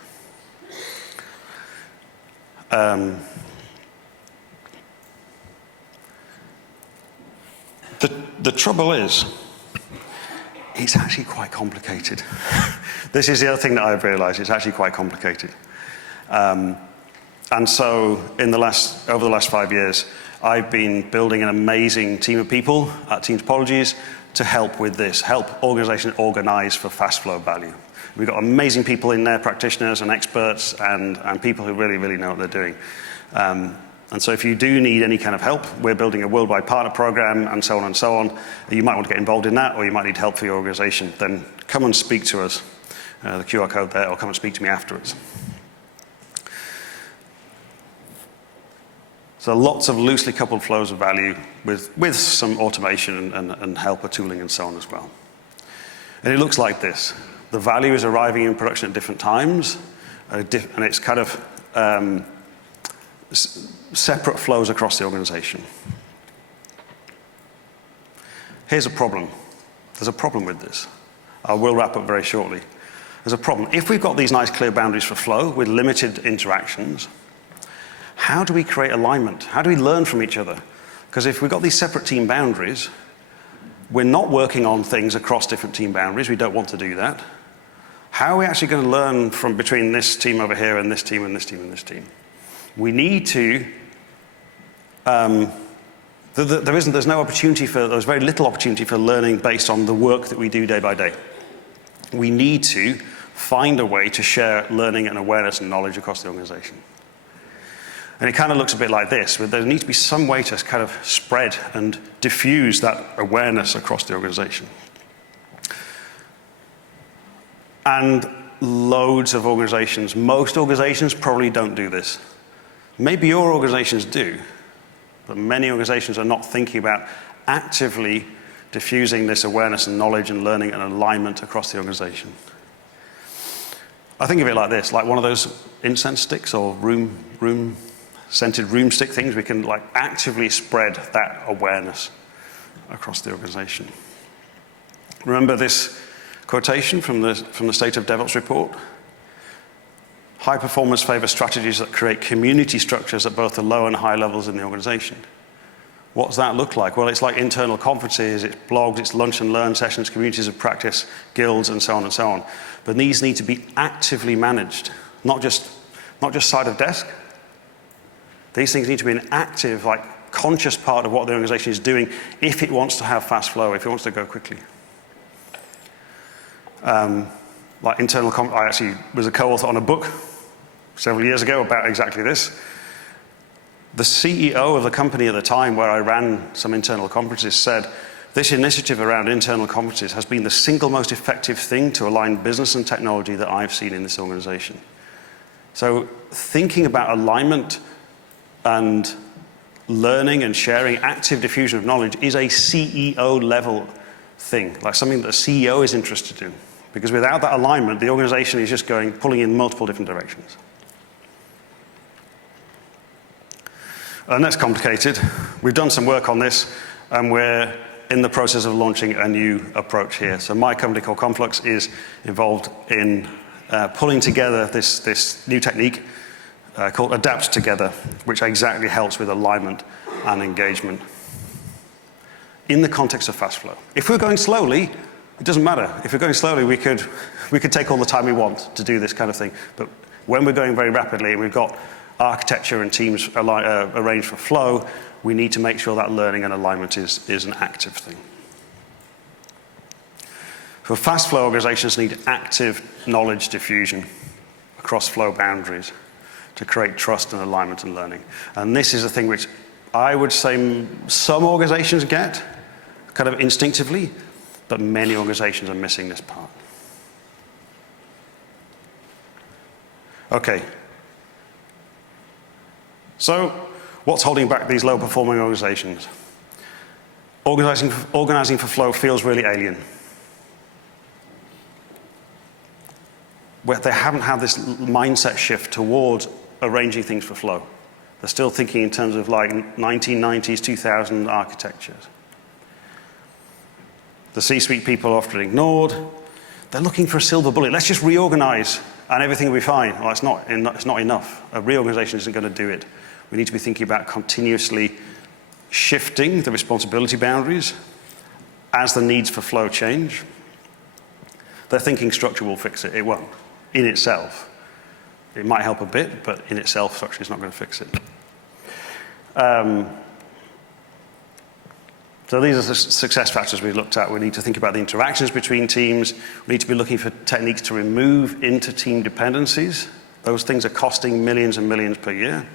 The trouble is, it's actually quite complicated. This is the other thing that I've realized, it's actually quite complicated. And so over the last 5 years, I've been building an amazing team of people at Team Topologies to help with this, help organizations organize for FastFlow value. We've got amazing people in there, practitioners and experts and people who really, really know what they're doing. And so if you do need any kind of help, we're building a worldwide partner program and so on and so on. You might want to get involved in that, or you might need help for your organization. Then come and speak to us. the QR code there, or come and speak to me afterwards. So lots of loosely coupled flows of value with some automation and helper tooling and so on as well. And it looks like this. The value is arriving in production at different times, and it's kind of separate flows across the organization. Here's a problem. There's a problem with this. I will wrap up very shortly. There's a problem. If we've got these nice clear boundaries for flow with limited interactions, how do we create alignment? How do we learn from each other? Because if we've got these separate team boundaries, we're not working on things across different team boundaries. We don't want to do that. How are we actually going to learn from between this team over here and this team and this team and this team? We need to, there's no opportunity there's very little opportunity for learning based on the work that we do day by day. We need to find a way to share learning and awareness and knowledge across the organization. And it kind of looks a bit like this, but there needs to be some way to kind of spread and diffuse that awareness across the organization. And loads of organizations, most organizations probably don't do this. Maybe your organizations do, but many organizations are not thinking about actively diffusing this awareness and knowledge and learning and alignment across the organization. I think of it like this, like one of those incense sticks or scented room stick things. We can like actively spread that awareness across the organization. Remember this quotation from the State of DevOps report? High performers favor strategies that create community structures at both the low and high levels in the organization. What does that look like? Well, it's like internal conferences, it's blogs, it's lunch and learn sessions, communities of practice, guilds, and so on and so on. But these need to be actively managed, not just side of desk. These things need to be an active, like conscious part of what the organization is doing if it wants to have fast flow, if it wants to go quickly. Like I actually was a co-author on a book several years ago about exactly this. The CEO of the company at the time where I ran some internal conferences said, this initiative around internal conferences has been the single most effective thing to align business and technology that I've seen in this organization. So thinking about alignment and learning and sharing, active diffusion of knowledge is a CEO level thing, like something that a CEO is interested in. Because without that alignment, the organization is just pulling in multiple different directions. And that's complicated. We've done some work on this, and we're in the process of launching a new approach here. So my company called Conflux is involved in pulling together this new technique called Adapt Together, which exactly helps with alignment and engagement in the context of fast flow. If we're going slowly, it doesn't matter. If we're going slowly, we could take all the time we want to do this kind of thing. But when we're going very rapidly and we've got architecture and teams arranged for flow, we need to make sure that learning and alignment is an active thing. So fast flow organizations need active knowledge diffusion across flow boundaries to create trust and alignment and learning. And this is a thing which I would say some organizations get kind of instinctively, but many organizations are missing this part. Okay. So, what's holding back these low-performing organizations? Organizing for flow feels really alien. Where they haven't had this mindset shift towards arranging things for flow. They're still thinking in terms of like 1990s, 2000 architectures. The C-suite people are often ignored. They're looking for a silver bullet. Let's just reorganize and everything will be fine. Well, it's not enough. A reorganization isn't going to do it. We need to be thinking about continuously shifting the responsibility boundaries as the needs for flow change. They're thinking structure will fix it. It won't. In itself. It might help a bit, but in itself, structure is not going to fix it. So these are the success factors we looked at. We need to think about the interactions between teams. We need to be looking for techniques to remove inter-team dependencies. Those things are costing millions and millions per year.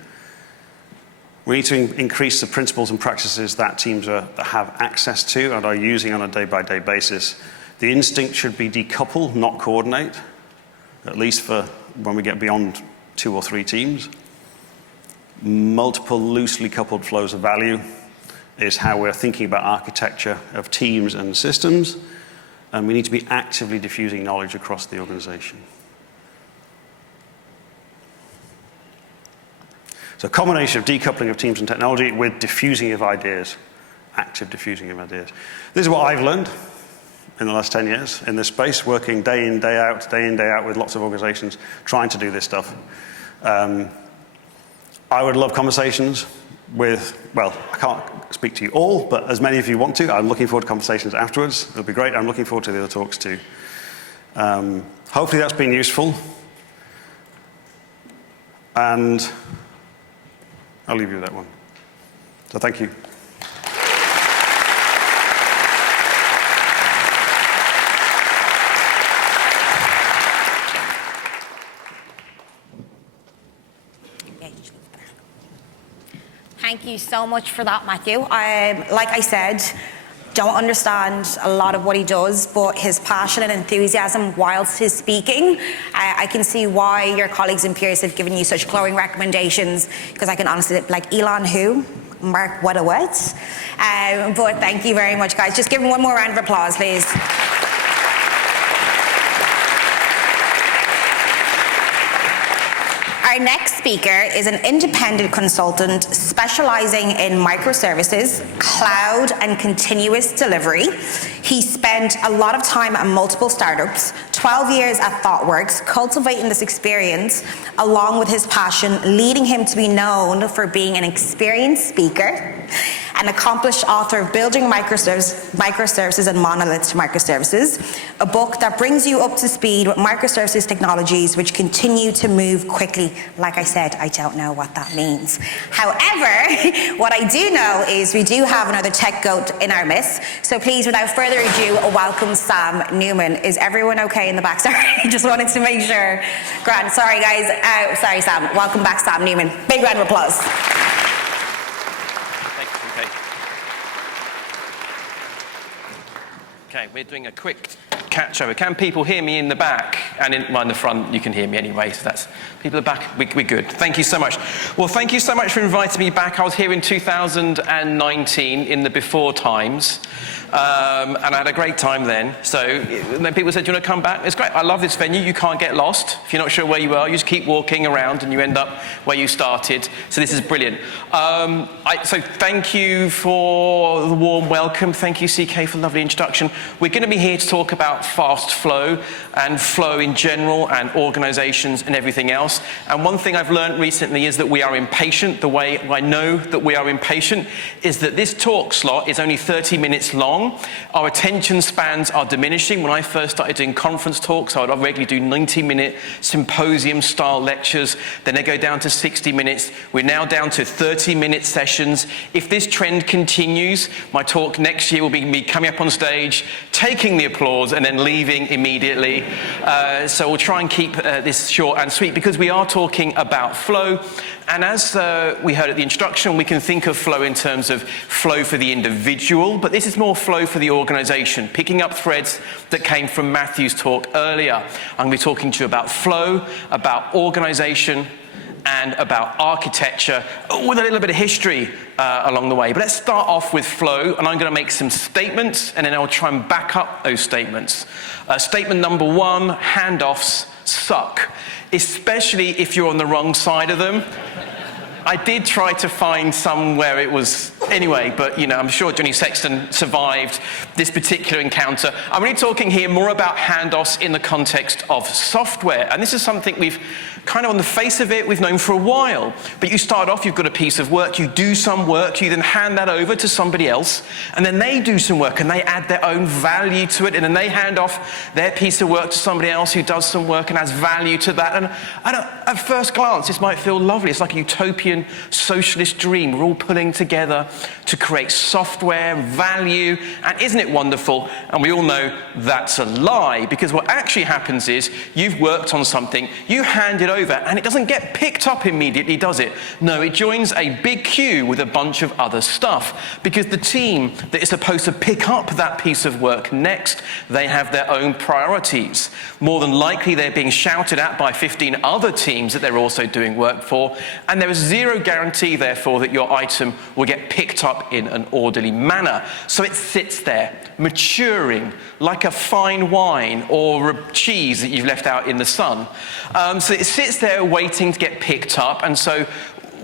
We need to increase the principles and practices that teams have access to and are using on a day-by-day basis. The instinct should be decouple, not coordinate. at least for when we get beyond 2 or 3 teams. Multiple loosely coupled flows of value is how we're thinking about architecture of teams and systems, and we need to be actively diffusing knowledge across the organization. So a combination of decoupling of teams and technology with diffusing of ideas, active diffusing of ideas. This is what I've learned in the last 10 years in this space, working day in, day out with lots of organizations, trying to do this stuff. I would love conversations with, well, I can't speak to you all, but as many of you want to, I'm looking forward to conversations afterwards. It'll be great. I'm looking forward to the other talks too. Hopefully that's been useful. And I'll leave you with that one. So thank you. Thank you so much for that, Matthew. Like I said, don't understand a lot of what he does, but his passion and enthusiasm whilst he's speaking, I can see why your colleagues and peers have given you such glowing recommendations, because I can honestly, like Elon who? Mark what? But thank you very much, guys. Just give him one more round of applause, please. Our next speaker is an independent consultant specializing in microservices, cloud, and continuous delivery. He spent a lot of time at multiple startups, 12 years at ThoughtWorks, cultivating this experience along with his passion, leading him to be known for being an experienced speaker, an accomplished author of Building Microservices and Monoliths to Microservices, a book that brings you up to speed with microservices technologies which continue to move quickly. Like I said, I don't know what that means. However, what I do know is we do have another tech goat in our midst. So please, without further ado, welcome Sam Newman. Is everyone okay in the back? Sorry, just wanted to make sure. Grant, sorry guys. Sorry, Sam. Welcome back, Sam Newman. Big round of applause. Okay, we're doing a quick catch over. Can people hear me in the back? And in the front, you can hear me anyway, so that's, people at the back, we're good. Thank you so much. Well, thank you so much for inviting me back. I was here in 2019 in the before times, and I had a great time then. So then people said, do you want to come back? It's great. I love this venue. You can't get lost. If you're not sure where you are, you just keep walking around and you end up where you started. So this is brilliant. So thank you for the warm welcome. Thank you, CK, for the lovely introduction. We're going to be here to talk about fast flow and flow in general and organizations and everything else. And one thing I've learned recently is that we are impatient. The way I know that we are impatient is that this talk slot is only 30 minutes long. Our attention spans are diminishing. When I first started doing conference talks, I would regularly do 90-minute symposium-style lectures. Then they go down to 60 minutes. We're now down to 30-minute sessions. If this trend continues, my talk next year will be me coming up on stage, taking the applause, and then leaving immediately. So we'll try and keep this short and sweet because we are talking about flow. And as we heard at the introduction, we can think of flow in terms of flow for the individual, but this is more flow for the organization, picking up threads that came from Matthew's talk earlier. I'm going to be talking to you about flow, about organization, and about architecture, with a little bit of history along the way. But let's start off with flow, and I'm going to make some statements, and then I'll try and back up those statements. Statement number one, handoffs suck, especially if you're on the wrong side of them. I did try to find some where it was anyway, but I'm sure Johnny Sexton survived this particular encounter. I'm really talking here more about handoffs in the context of software, and this is something we've kind of on the face of it, we've known for a while. But you start off, you've got a piece of work, you do some work, you then hand that over to somebody else, and then they do some work and they add their own value to it, and then they hand off their piece of work to somebody else who does some work and adds value to that. And at first glance, this might feel lovely. It's like a utopian socialist dream. We're all pulling together to create software, value, and isn't it wonderful? And we all know that's a lie, because what actually happens is you've worked on something, you hand it over, and it doesn't get picked up immediately, does it? No, it joins a big queue with a bunch of other stuff, because the team that is supposed to pick up that piece of work next, they have their own priorities. More than likely, they're being shouted at by 15 other teams that they're also doing work for, and there is zero guarantee, therefore, that your item will get picked up in an orderly manner. So it sits there, maturing like a fine wine or a cheese that you've left out in the sun. So it sits there waiting to get picked up, and so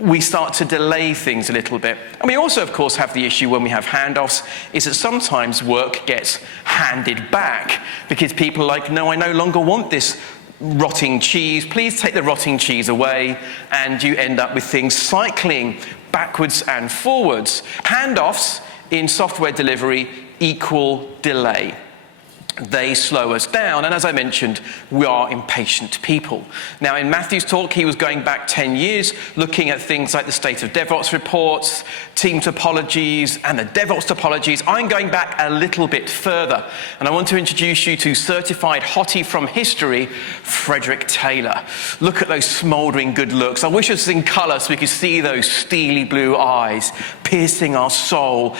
we start to delay things a little bit. And we also, of course, have the issue when we have handoffs, is that sometimes work gets handed back because people are like, no, I no longer want this rotting cheese, please take the rotting cheese away, and you end up with things cycling backwards and forwards. Handoffs in software delivery equal delay. They slow us down, and as I mentioned, we are impatient people. Now, in Matthew's talk, he was going back 10 years, looking at things like the state of DevOps reports, team topologies, and the DevOps topologies. I'm going back a little bit further, and I want to introduce you to certified hottie from history, Frederick Taylor. Look at those smoldering good looks. I wish it was in color so we could see those steely blue eyes piercing our soul.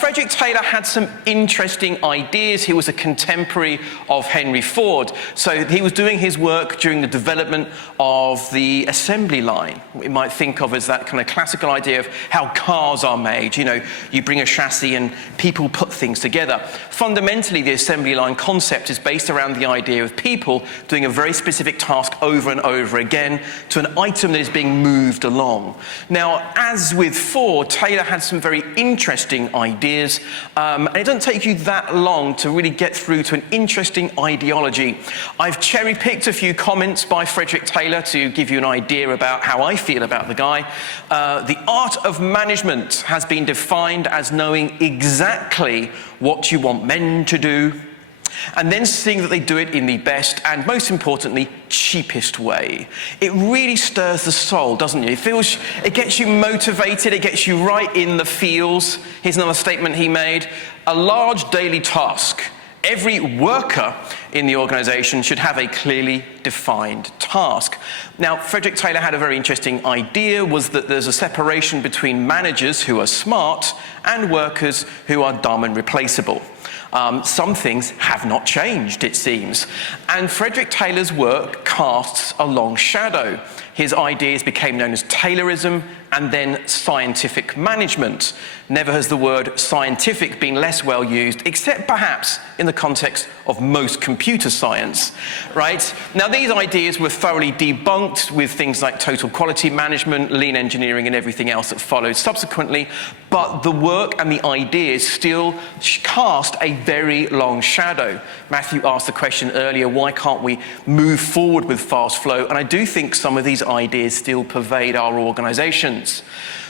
Frederick Taylor had some interesting ideas. He was a contemporary of Henry Ford. So he was doing his work during the development of the assembly line. We might think of as that kind of classical idea of how cars are made. You know, you bring a chassis and people put things together. Fundamentally, the assembly line concept is based around the idea of people doing a very specific task over and over again to an item that is being moved along. Now, as with Ford, Taylor had some very interesting ideas, and it doesn't take you that long to really get through to an interesting ideology. I've cherry-picked a few comments by Frederick Taylor to give you an idea about how I feel about the guy. The art of management has been defined as knowing exactly what you want men to do, and then seeing that they do it in the best and, most importantly, cheapest way. It really stirs the soul, doesn't it? It gets you motivated, it gets you right in the feels. Here's another statement he made. A large daily task. Every worker in the organization should have a clearly defined task. Now, Frederick Taylor had a very interesting idea, was that there's a separation between managers who are smart and workers who are dumb and replaceable. Some things have not changed, it seems. And Frederick Taylor's work casts a long shadow. His ideas became known as Taylorism and then scientific management. Never has the word scientific been less well used, except perhaps in the context of most computer science, right? Now, these ideas were thoroughly debunked with things like total quality management, lean engineering, and everything else that followed subsequently, but the work and the ideas still cast a very long shadow. Matthew asked the question earlier, why can't we move forward with fast flow? And I do think some of these ideas still pervade our organizations.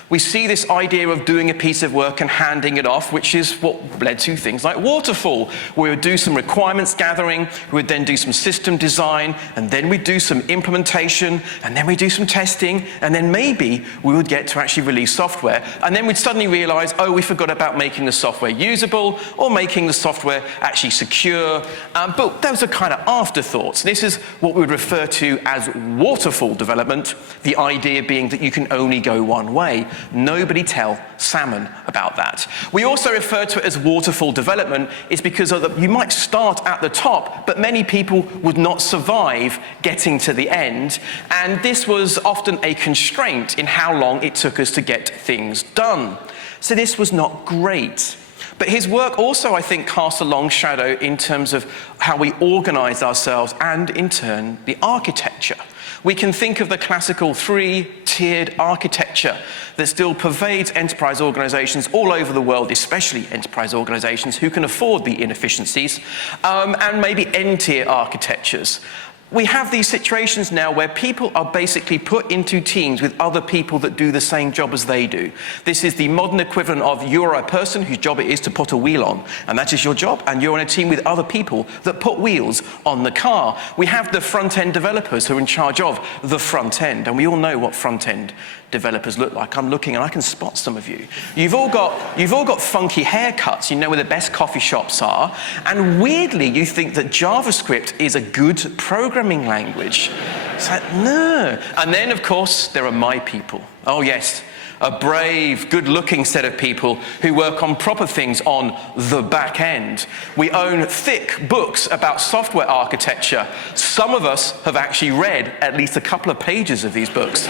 We see this idea of doing a piece of work and handing it off, which is what led to things like waterfall, where we would do some requirements gathering, we would then do some system design, and then we'd do some implementation, and then we'd do some testing, and then maybe we would get to actually release software. And then we'd suddenly realize, oh, we forgot about making the software usable or making the software actually secure. But those are kind of afterthoughts. This is what we would refer to as waterfall development, the idea being that you can only go one way. Nobody tell Salmon about that. We also refer to it as waterfall development is because you might start at the top, but many people would not survive getting to the end. And this was often a constraint in how long it took us to get things done. So this was not great. But his work also, I think, casts a long shadow in terms of how we organize ourselves and, in turn, the architecture. We can think of the classical three-tiered architecture that still pervades enterprise organizations all over the world, especially enterprise organizations who can afford the inefficiencies, and maybe N-tier architectures. we have these situations now where people are basically put into teams with other people that do the same job as they do. This is the modern equivalent of you're a person whose job it is to put a wheel on, and that is your job, and you're on a team with other people that put wheels on the car. We have the front-end developers who are in charge of the front end, and we all know what front-end developers look like. I'm looking and I can spot some of you. You've all got funky haircuts, you know where the best coffee shops are, and weirdly you think that JavaScript is a good programming language. It's like, no. And then of course there are my people. Oh yes, a brave, good-looking set of people who work on proper things on the back end. We own thick books about software architecture. Some of us have actually read at least a couple of pages of these books.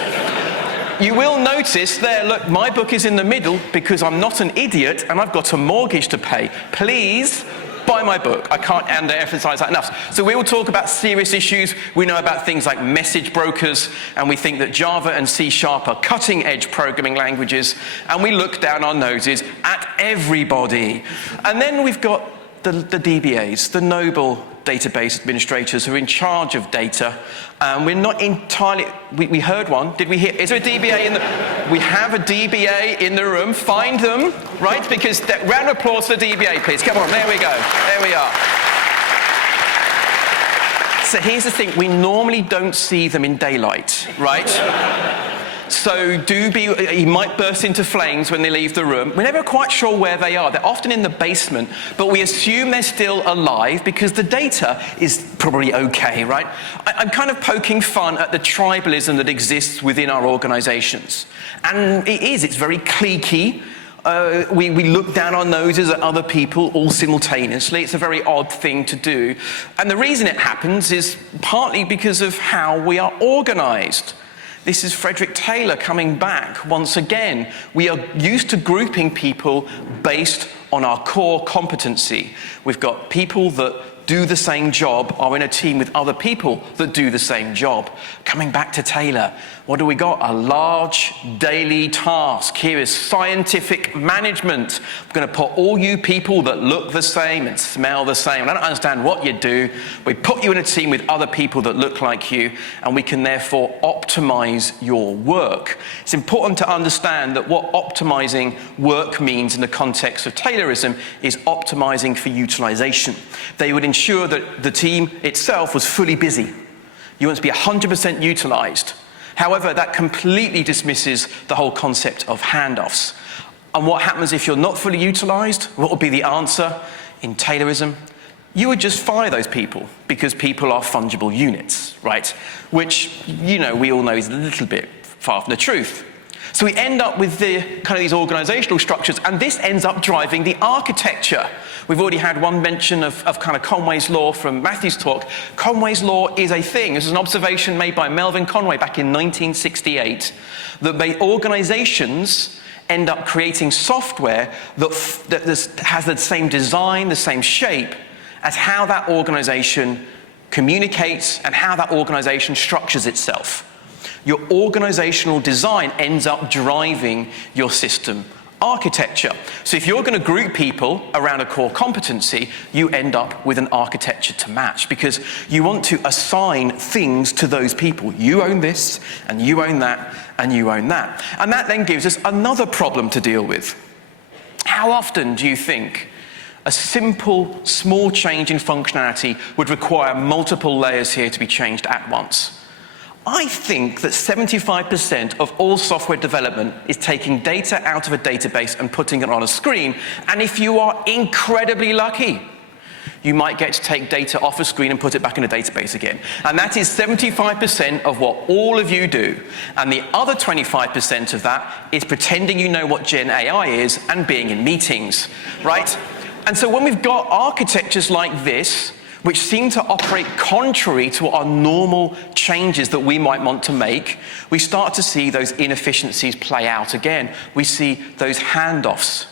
You will notice there, look, my book is in the middle because I'm not an idiot and I've got a mortgage to pay. Please buy my book. I can't emphasize that enough. So we will talk about serious issues. We know about things like message brokers, and we think that Java and C# are cutting-edge programming languages, and we look down our noses at everybody. And then we've got the DBAs, the noble database administrators who are in charge of data. We're not entirely, we heard one, did we hear? Is there a DBA in the, we have a DBA in the room, find them, right? Because, round of applause for the DBA, please. Come on, there we go, there we are. So here's the thing, we normally don't see them in daylight, right? So he might burst into flames when they leave the room. We're never quite sure where they are. They're often in the basement, but we assume they're still alive because the data is probably okay, right? I'm kind of poking fun at the tribalism that exists within our organizations. And it's very cliquey. We look down our noses at other people all simultaneously. It's a very odd thing to do. And the reason it happens is partly because of how we are organized. This is Frederick Taylor coming back once again. We are used to grouping people based on our core competency. We've got people that do the same job are in a team with other people that do the same job. Coming back to Taylor, what do we got? A large daily task. Here is scientific management. I'm going to put all you people that look the same and smell the same. I don't understand what you do. We put you in a team with other people that look like you, and we can therefore optimize your work. It's important to understand that what optimizing work means in the context of Taylorism is optimizing for utilization. They would ensure that the team itself was fully busy. You want to be 100% utilized. However, that completely dismisses the whole concept of handoffs. And what happens if you're not fully utilized? What would be the answer in Taylorism? You would just fire those people because people are fungible units, right? Which, you know, we all know is a little bit far from the truth. So we end up with the kind of these organizational structures, and this ends up driving the architecture. We've already had one mention of kind of Conway's Law from Matthew's talk. Conway's Law is a thing. This is an observation made by Melvin Conway back in 1968, that organizations end up creating software that has the same design, the same shape as how that organization communicates and how that organization structures itself. Your organizational design ends up driving your system architecture. So if you're going to group people around a core competency, you end up with an architecture to match because you want to assign things to those people. You own this, and you own that, and you own that. And that then gives us another problem to deal with. How often do you think a simple, small change in functionality would require multiple layers here to be changed at once? I think that 75% of all software development is taking data out of a database and putting it on a screen. And if you are incredibly lucky, you might get to take data off a screen and put it back in a database again. And that is 75% of what all of you do. And the other 25% of that is pretending you know what Gen AI is and being in meetings, right? And so when we've got architectures like this, which seem to operate contrary to our normal changes that we might want to make, we start to see those inefficiencies play out again. We see those handoffs.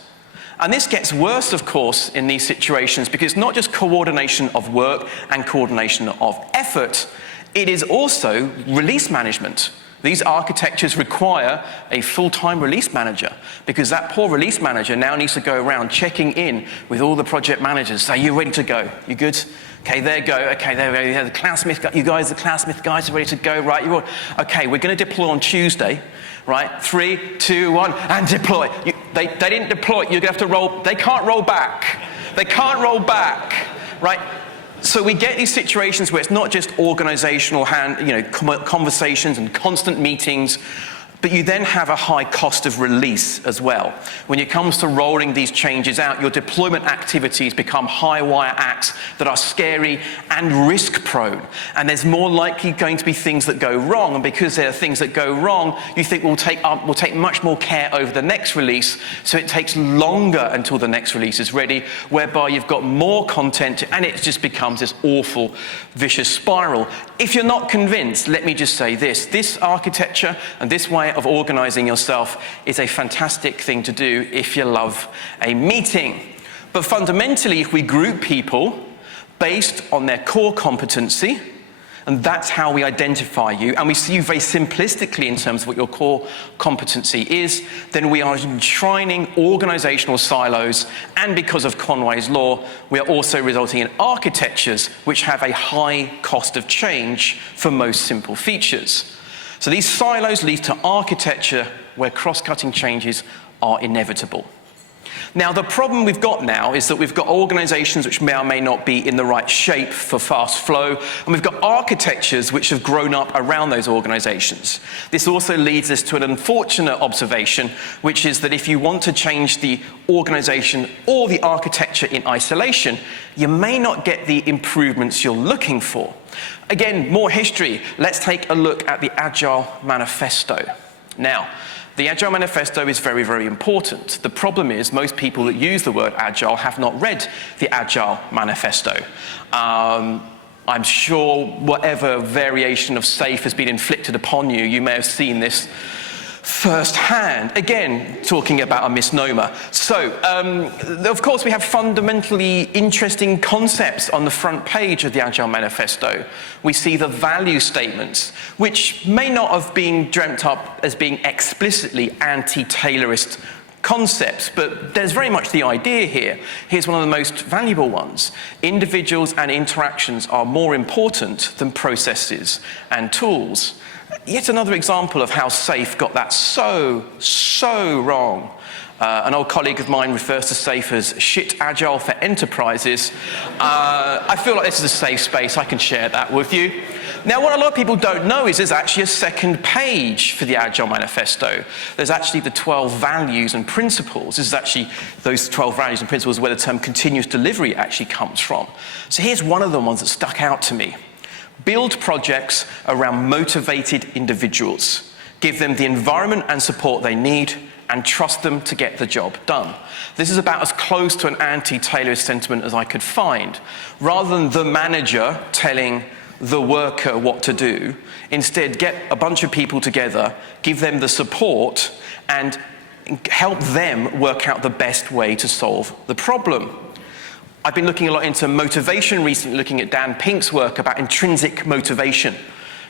And this gets worse, of course, in these situations because it's not just coordination of work and coordination of effort, It is also release management. These architectures require a full-time release manager because that poor release manager now needs to go around checking in with all the project managers. Say, you ready to go? You good? Okay, there you go. Okay, there we go. The Cloudsmith, you guys, the Cloudsmith guys are ready to go, right? You're all, okay, we're going to deploy on Tuesday, right? 3, 2, 1, and deploy. They didn't deploy. You're going to have to roll. They can't roll back. They can't roll back, right? So we get these situations where it's not just organizational conversations and constant meetings, but you then have a high cost of release as well. When it comes to rolling these changes out, your deployment activities become high-wire acts that are scary and risk-prone. And there's more likely going to be things that go wrong. And because there are things that go wrong, you think we'll take much more care over the next release, so it takes longer until the next release is ready, whereby you've got more content, and it just becomes this awful, vicious spiral. If you're not convinced, let me just say this. This architecture and this way of organizing yourself is a fantastic thing to do if you love a meeting. But fundamentally, if we group people based on their core competency, and that's how we identify you, and we see you very simplistically in terms of what your core competency is, then we are enshrining organizational silos, and because of Conway's law, we are also resulting in architectures which have a high cost of change for most simple features. So these silos lead to architecture where cross-cutting changes are inevitable. Now, the problem we've got now is that we've got organizations which may or may not be in the right shape for fast flow, and we've got architectures which have grown up around those organizations. This also leads us to an unfortunate observation, which is that if you want to change the organization or the architecture in isolation, you may not get the improvements you're looking for. Again, more history. Let's take a look at the Agile Manifesto. Now, the Agile Manifesto is very, very important. The problem is most people that use the word Agile have not read the Agile Manifesto. I'm sure whatever variation of SAFe has been inflicted upon you, you may have seen this firsthand. Again, talking about a misnomer. So, of course, we have fundamentally interesting concepts on the front page of the Agile Manifesto. We see the value statements, which may not have been dreamt up as being explicitly anti-Taylorist concepts, but there's very much the idea here. Here's one of the most valuable ones. Individuals and interactions are more important than processes and tools. Yet another example of how SAFe got that so wrong. An old colleague of mine refers to SAFe as shit agile for enterprises. I feel like this is a safe space. I can share that with you. Now, what a lot of people don't know is there's actually a second page for the Agile Manifesto. There's actually the 12 values and principles. This is actually those 12 values and principles where the term continuous delivery actually comes from. So here's one of the ones that stuck out to me. Build projects around motivated individuals. Give them the environment and support they need, and trust them to get the job done. This is about as close to an anti-Taylorist sentiment as I could find. Rather than the manager telling the worker what to do, instead get a bunch of people together, give them the support, and help them work out the best way to solve the problem. I've been looking a lot into motivation recently, looking at Dan Pink's work about intrinsic motivation.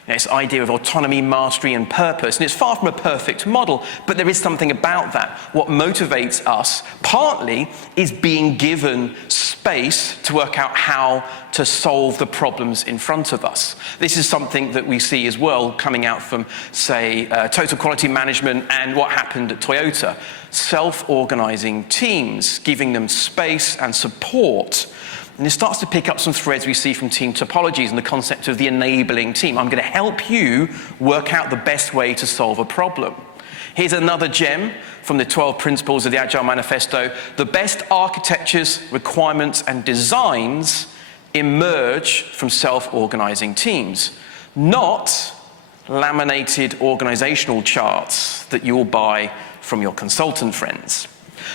This idea of autonomy, mastery, and purpose. And it's far from a perfect model, but there is something about that. What motivates us, partly, is being given space to work out how to solve the problems in front of us. This is something that we see as well coming out from, say, total quality management and what happened at Toyota. Self-organizing teams, giving them space and support. And it starts to pick up some threads we see from team topologies and the concept of the enabling team. I'm going to help you work out the best way to solve a problem. Here's another gem from the 12 principles of the Agile Manifesto. The best architectures, requirements, and designs emerge from self-organizing teams, not laminated organizational charts that you'll buy from your consultant friends.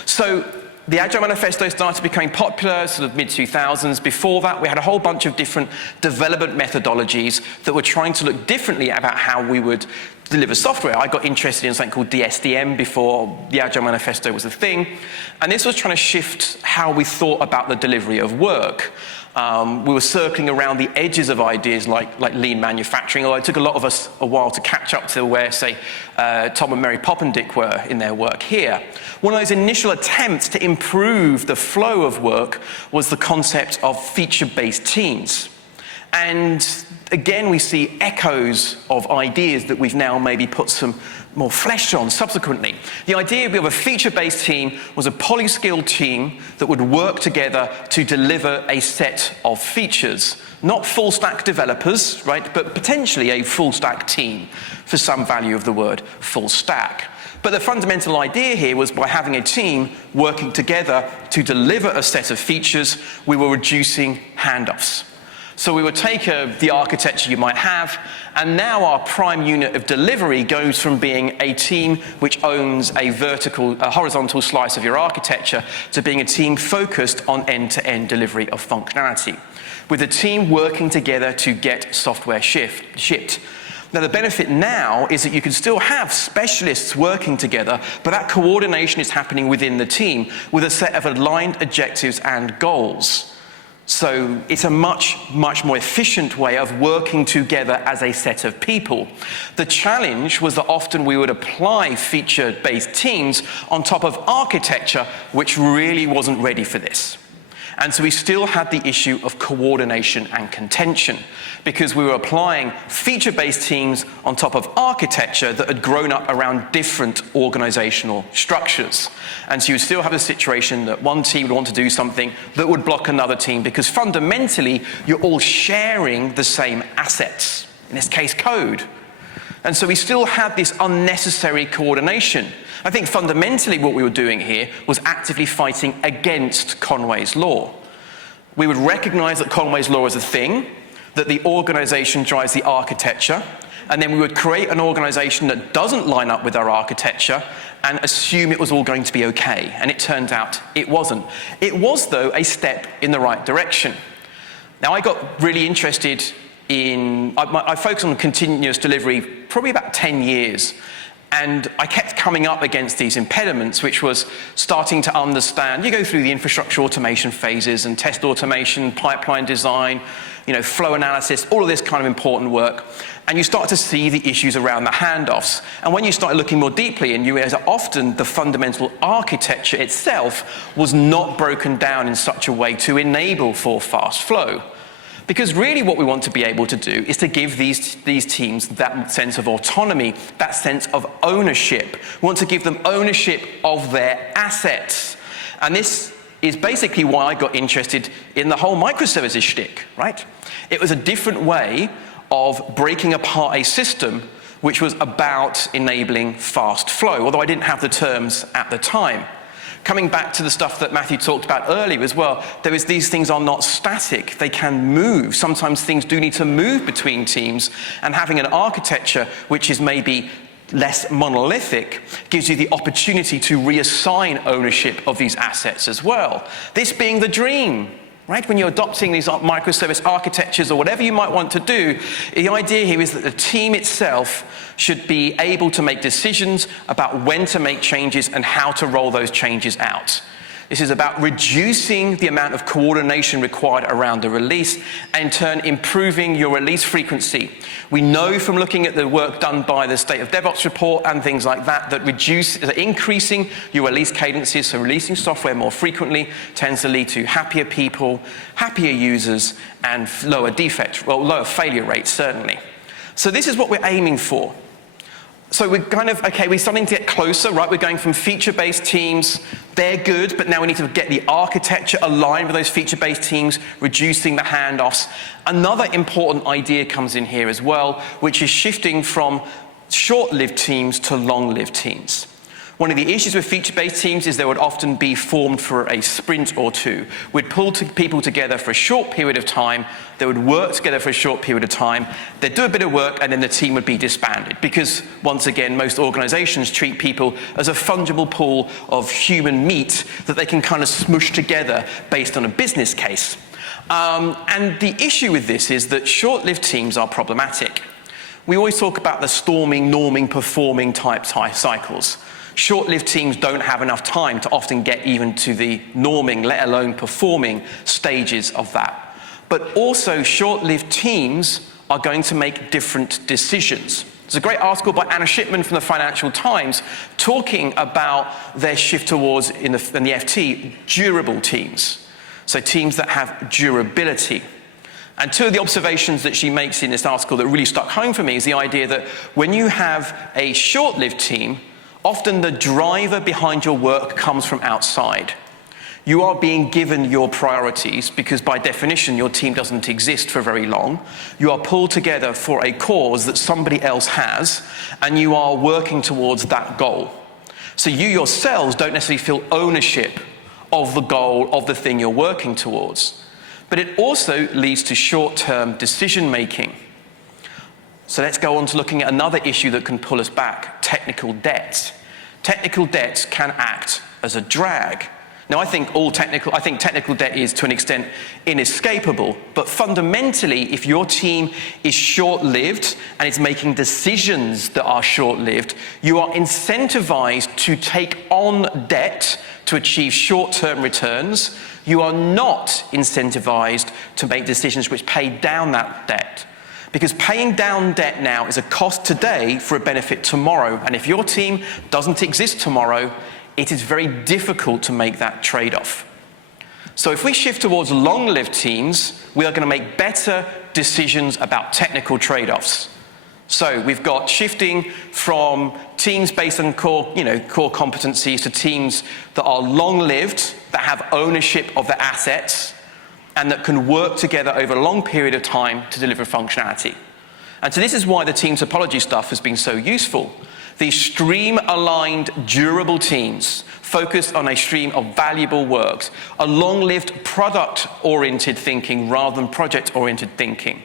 So the Agile Manifesto started becoming popular sort of mid-2000s. Before that, we had a whole bunch of different development methodologies that were trying to look differently about how we would deliver software. I got interested in something called DSDM before the Agile Manifesto was a thing. And this was trying to shift how we thought about the delivery of work. We were circling around the edges of ideas like lean manufacturing, although it took a lot of us a while to catch up to where, say, Tom and Mary Poppendick were in their work here. One of those initial attempts to improve the flow of work was the concept of feature-based teams. And again, we see echoes of ideas that we've now maybe put some more flesh on subsequently. The idea of a feature-based team was a poly-skilled team that would work together to deliver a set of features. Not full-stack developers, right, but potentially a full-stack team, for some value of the word full stack. But the fundamental idea here was by having a team working together to deliver a set of features, we were reducing handoffs. So we would take the architecture you might have, and now our prime unit of delivery goes from being a team which owns a horizontal slice of your architecture to being a team focused on end-to-end delivery of functionality, with a team working together to get software shipped. Now, the benefit now is that you can still have specialists working together, but that coordination is happening within the team with a set of aligned objectives and goals. So it's a much, much more efficient way of working together as a set of people. The challenge was that often we would apply feature-based teams on top of architecture, which really wasn't ready for this. And so we still had the issue of coordination and contention, because we were applying feature-based teams on top of architecture that had grown up around different organizational structures. And so you still have a situation that one team would want to do something that would block another team, because fundamentally you're all sharing the same assets, in this case code. And so we still had this unnecessary coordination. I think fundamentally what we were doing here was actively fighting against Conway's Law. We would recognize that Conway's Law is a thing, that the organization drives the architecture, and then we would create an organization that doesn't line up with our architecture and assume it was all going to be okay. And it turned out it wasn't. It was, though, a step in the right direction. Now, I got really interested I focused on continuous delivery probably about 10 years. And I kept coming up against these impediments, which was starting to understand, you go through the infrastructure automation phases and test automation, pipeline design, flow analysis, all of this kind of important work. And you start to see the issues around the handoffs. And when you start looking more deeply, and you realize that often the fundamental architecture itself was not broken down in such a way to enable for fast flow. Because really what we want to be able to do is to give these teams that sense of autonomy, that sense of ownership. We want to give them ownership of their assets. And this is basically why I got interested in the whole microservices shtick, right? It was a different way of breaking apart a system which was about enabling fast flow, although I didn't have the terms at the time. Coming back to the stuff that Matthew talked about earlier as well, these things are not static, they can move. Sometimes things do need to move between teams, and having an architecture which is maybe less monolithic gives you the opportunity to reassign ownership of these assets as well. This being the dream, right? When you're adopting these microservice architectures or whatever you might want to do, the idea here is that the team itself should be able to make decisions about when to make changes and how to roll those changes out. This is about reducing the amount of coordination required around the release and in turn improving your release frequency. We know from looking at the work done by the State of DevOps report and things like that, increasing your release cadences, so releasing software more frequently, tends to lead to happier people, happier users, and lower failure rates, certainly. So this is what we're aiming for. So we're we're starting to get closer, right? We're going from feature-based teams, they're good, but now we need to get the architecture aligned with those feature-based teams, reducing the handoffs. Another important idea comes in here as well, which is shifting from short-lived teams to long-lived teams. One of the issues with feature-based teams is they would often be formed for a sprint or two. We'd pull people together for a short period of time, they would work together for a short period of time, they'd do a bit of work, and then the team would be disbanded. Because, once again, most organizations treat people as a fungible pool of human meat that they can kind of smush together based on a business case. And the issue with this is that short-lived teams are problematic. We always talk about the storming, norming, performing type cycles. Short-lived teams don't have enough time to often get even to the norming, let alone performing stages of that. but also short-lived teams are going to make different decisions. There's a great article by Anna Shipman from the Financial Times talking about their shift towards, in the FT, durable teams. So teams that have durability. And two of the observations that she makes in this article that really stuck home for me is the idea that when you have a short-lived team, often the driver behind your work comes from outside. You are being given your priorities because by definition your team doesn't exist for very long. You are pulled together for a cause that somebody else has, and you are working towards that goal. So you yourselves don't necessarily feel ownership of the goal of the thing you're working towards. But it also leads to short-term decision-making. So let's go on to looking at another issue that can pull us back, technical debt. Technical debt can act as a drag. Now, I think technical debt is, to an extent, inescapable. But fundamentally, if your team is short-lived and is making decisions that are short-lived, you are incentivized to take on debt to achieve short-term returns. You are not incentivized to make decisions which pay down that debt. Because paying down debt now is a cost today for a benefit tomorrow. And if your team doesn't exist tomorrow, it is very difficult to make that trade-off. So if we shift towards long-lived teams, we are going to make better decisions about technical trade-offs. So we've got shifting from teams based on core competencies to teams that are long-lived, that have ownership of the assets, and that can work together over a long period of time to deliver functionality. And so this is why the team topology stuff has been so useful. These stream-aligned, durable teams focused on a stream of valuable works, a long-lived product-oriented thinking rather than project-oriented thinking.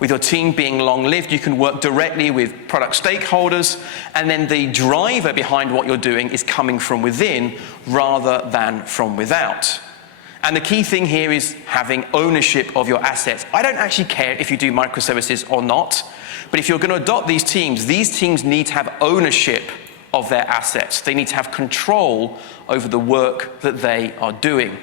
With your team being long-lived, you can work directly with product stakeholders, and then the driver behind what you're doing is coming from within rather than from without. And the key thing here is having ownership of your assets. I don't actually care if you do microservices or not, but if you're going to adopt these teams need to have ownership of their assets. They need to have control over the work that they are doing.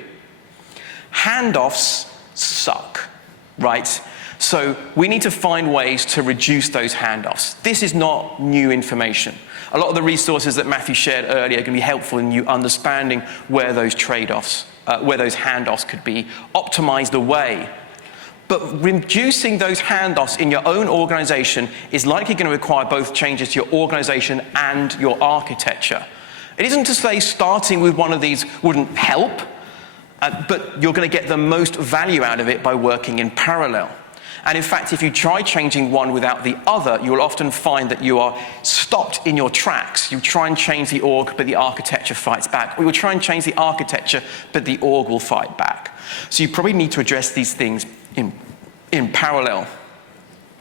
Handoffs suck, right? So we need to find ways to reduce those handoffs. This is not new information. A lot of the resources that Matthew shared earlier are going to be helpful in you understanding where those trade-offs, where those handoffs could be optimized away. But reducing those handoffs in your own organization is likely going to require both changes to your organization and your architecture. It isn't to say starting with one of these wouldn't help, but you're going to get the most value out of it by working in parallel. And in fact, if you try changing one without the other, you will often find that you are stopped in your tracks. You try and change the org, but the architecture fights back. Or you will try and change the architecture, but the org will fight back. So you probably need to address these things in parallel.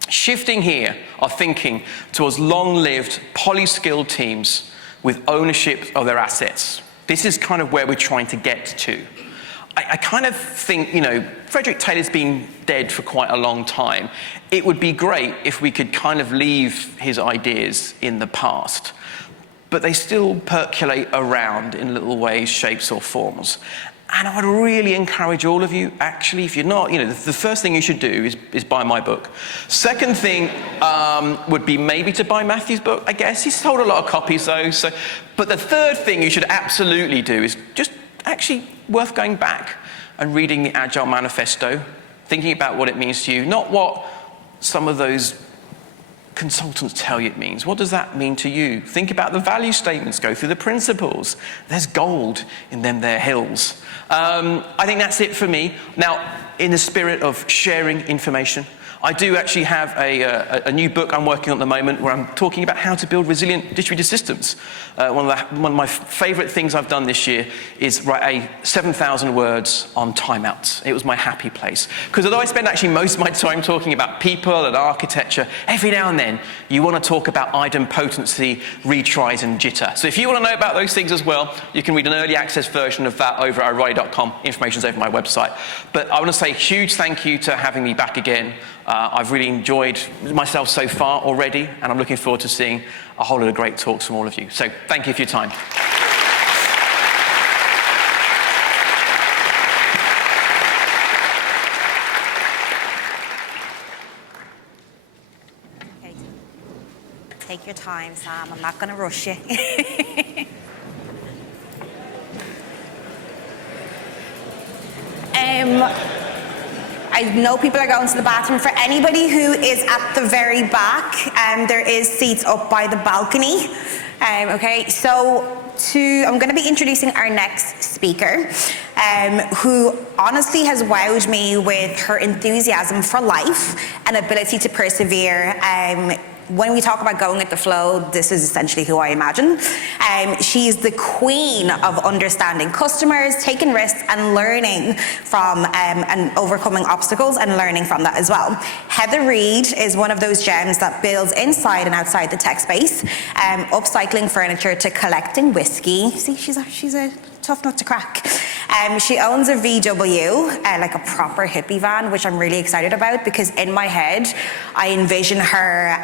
Shifting here are thinking towards long-lived, poly-skilled teams with ownership of their assets. This is kind of where we're trying to get to. I kind of think, Frederick Taylor's been dead for quite a long time. It would be great if we could kind of leave his ideas in the past, but they still percolate around in little ways, shapes, or forms. And I would really encourage all of you, actually, if you're not, the first thing you should do is buy my book. Second thing would be maybe to buy Matthew's book, I guess. He's sold a lot of copies, though. But the third thing you should absolutely do is just actually worth going back and reading the Agile Manifesto, thinking about what it means to you, not what some of those consultants tell you it means. What does that mean to you? Think about the value statements, go through the principles. There's gold in them there hills. I think that's it for me. Now, in the spirit of sharing information, I do actually have a new book I'm working on at the moment where I'm talking about how to build resilient distributed systems. One of my favorite things I've done this year is write 7,000 words on timeouts. It was my happy place. Because although I spend actually most of my time talking about people and architecture, every now and then you want to talk about idempotency, retries, and jitter. So if you want to know about those things as well, you can read an early access version of that over at o'reilly.com. Information's over my website. But I want to say a huge thank you to having me back again. I've really enjoyed myself so far already, and I'm looking forward to seeing a whole lot of great talks from all of you. So thank you for your time. your time, Sam. I'm not going to rush you. I know people are going to the bathroom. For anybody who is at the very back, there is seats up by the balcony. Okay, so I'm going to be introducing our next speaker, who honestly has wowed me with her enthusiasm for life and ability to persevere. When we talk about going with the flow, this is essentially who I imagine. She's the queen of understanding customers, taking risks and learning from and overcoming obstacles and learning from that as well. Heather Reid is one of those gems that builds inside and outside the tech space, upcycling furniture to collecting whiskey. See, she's a tough nut to crack. She owns a VW, like a proper hippie van, which I'm really excited about because in my head, I envision her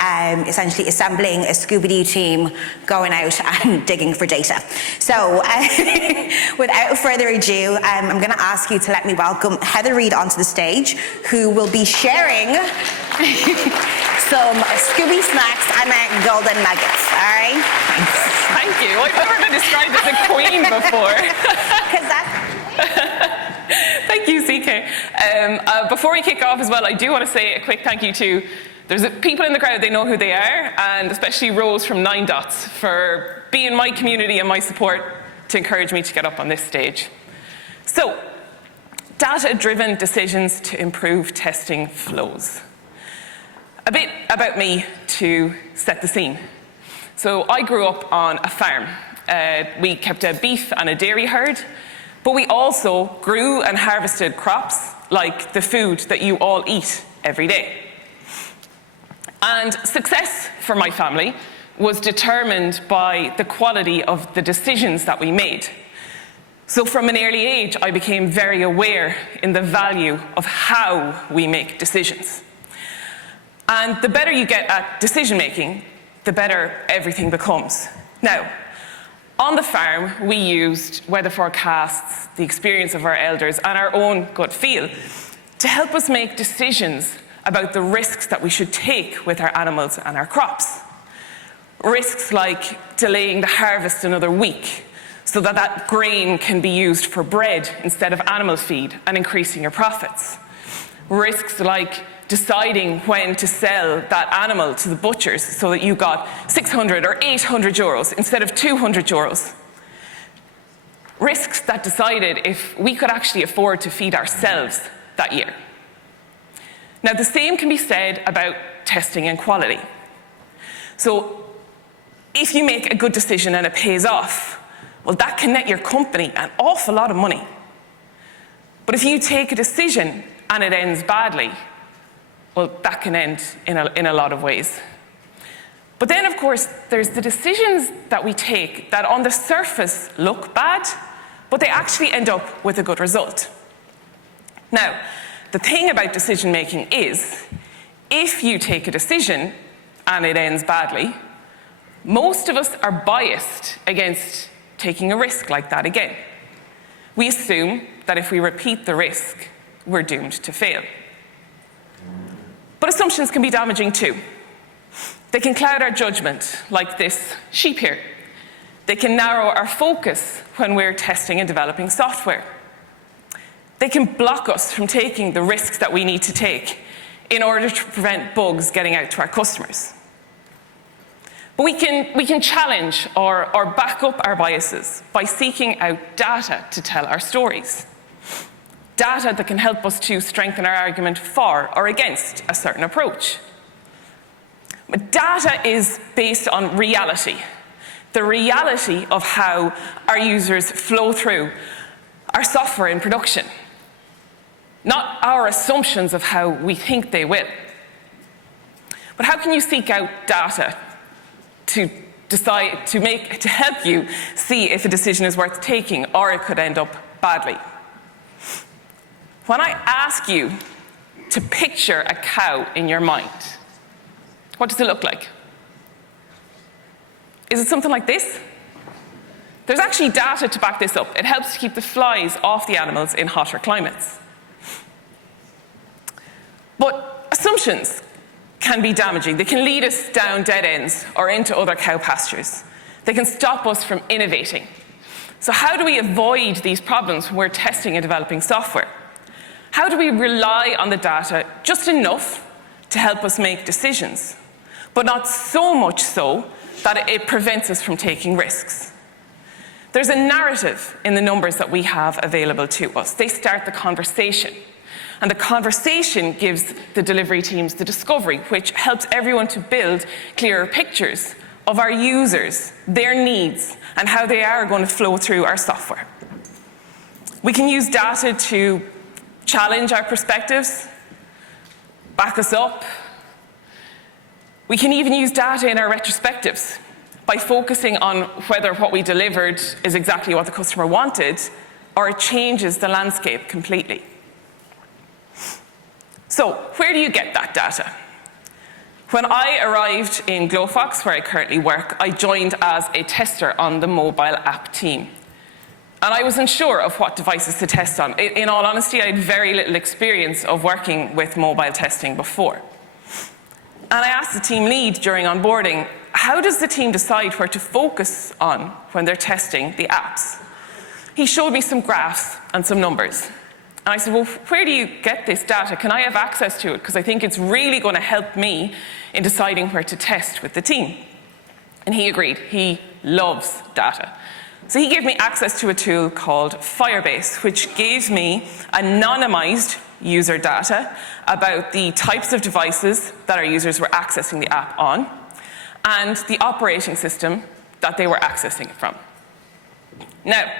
essentially assembling a Scooby-Doo team going out and digging for data. So without further ado, I'm going to ask you to let me welcome Heather Reid onto the stage, who will be sharing some Scooby snacks and golden nuggets, all right? Thank you. I've never been described as a queen before. Because that's... Thank you, CK. Before we kick off as well, I do want to say a quick thank you to, there's people in the crowd, they know who they are, and especially Rose from 9 Dots for being my community and my support to encourage me to get up on this stage. So, data-driven decisions to improve testing flows. A bit about me to set the scene. So I grew up on a farm. We kept a beef and a dairy herd, but we also grew and harvested crops like the food that you all eat every day. And success for my family was determined by the quality of the decisions that we made. So from an early age, I became very aware in the value of how we make decisions. And the better you get at decision making, the better everything becomes. Now, on the farm, we used weather forecasts, the experience of our elders, and our own gut feel to help us make decisions about the risks that we should take with our animals and our crops. Risks like delaying the harvest another week so that that grain can be used for bread instead of animal feed and increasing your profits. Risks like deciding when to sell that animal to the butchers so that you got 600 or 800 euros instead of 200 euros. Risks that decided if we could actually afford to feed ourselves that year. Now, the same can be said about testing and quality. So, if you make a good decision and it pays off, well, that can net your company an awful lot of money. But if you take a decision and it ends badly, well, that can end in a lot of ways. But then, of course, there's the decisions that we take that on the surface look bad, but they actually end up with a good result. Now, the thing about decision making is, if you take a decision and it ends badly, most of us are biased against taking a risk like that again. We assume that if we repeat the risk, we're doomed to fail. But assumptions can be damaging too. They can cloud our judgment, like this sheep here. They can narrow our focus when we're testing and developing software. They can block us from taking the risks that we need to take in order to prevent bugs getting out to our customers. But we can challenge or back up our biases by seeking out data to tell our stories. Data that can help us to strengthen our argument for or against a certain approach. But data is based on reality, the reality of how our users flow through our software in production, not our assumptions of how we think they will. But how can you seek out data to decide, to help you see if a decision is worth taking or it could end up badly? When I ask you to picture a cow in your mind, what does it look like? Is it something like this? There's actually data to back this up. It helps to keep the flies off the animals in hotter climates. But assumptions can be damaging. They can lead us down dead ends or into other cow pastures. They can stop us from innovating. So how do we avoid these problems when we're testing and developing software? How do we rely on the data just enough to help us make decisions, but not so much so that it prevents us from taking risks? There's a narrative in the numbers that we have available to us. They start the conversation. And the conversation gives the delivery teams the discovery, which helps everyone to build clearer pictures of our users, their needs, and how they are going to flow through our software. We can use data to challenge our perspectives, back us up. We can even use data in our retrospectives by focusing on whether what we delivered is exactly what the customer wanted or it changes the landscape completely. So, where do you get that data? When I arrived in Glowfox, where I currently work, I joined as a tester on the mobile app team. And I was unsure of what devices to test on. In all honesty, I had very little experience of working with mobile testing before. And I asked the team lead during onboarding, how does the team decide where to focus on when they're testing the apps? He showed me some graphs and some numbers. And I said, well, where do you get this data? Can I have access to it? Because I think it's really going to help me in deciding where to test with the team. And he agreed. He loves data. So he gave me access to a tool called Firebase, which gave me anonymized user data about the types of devices that our users were accessing the app on and the operating system that they were accessing it from. Now,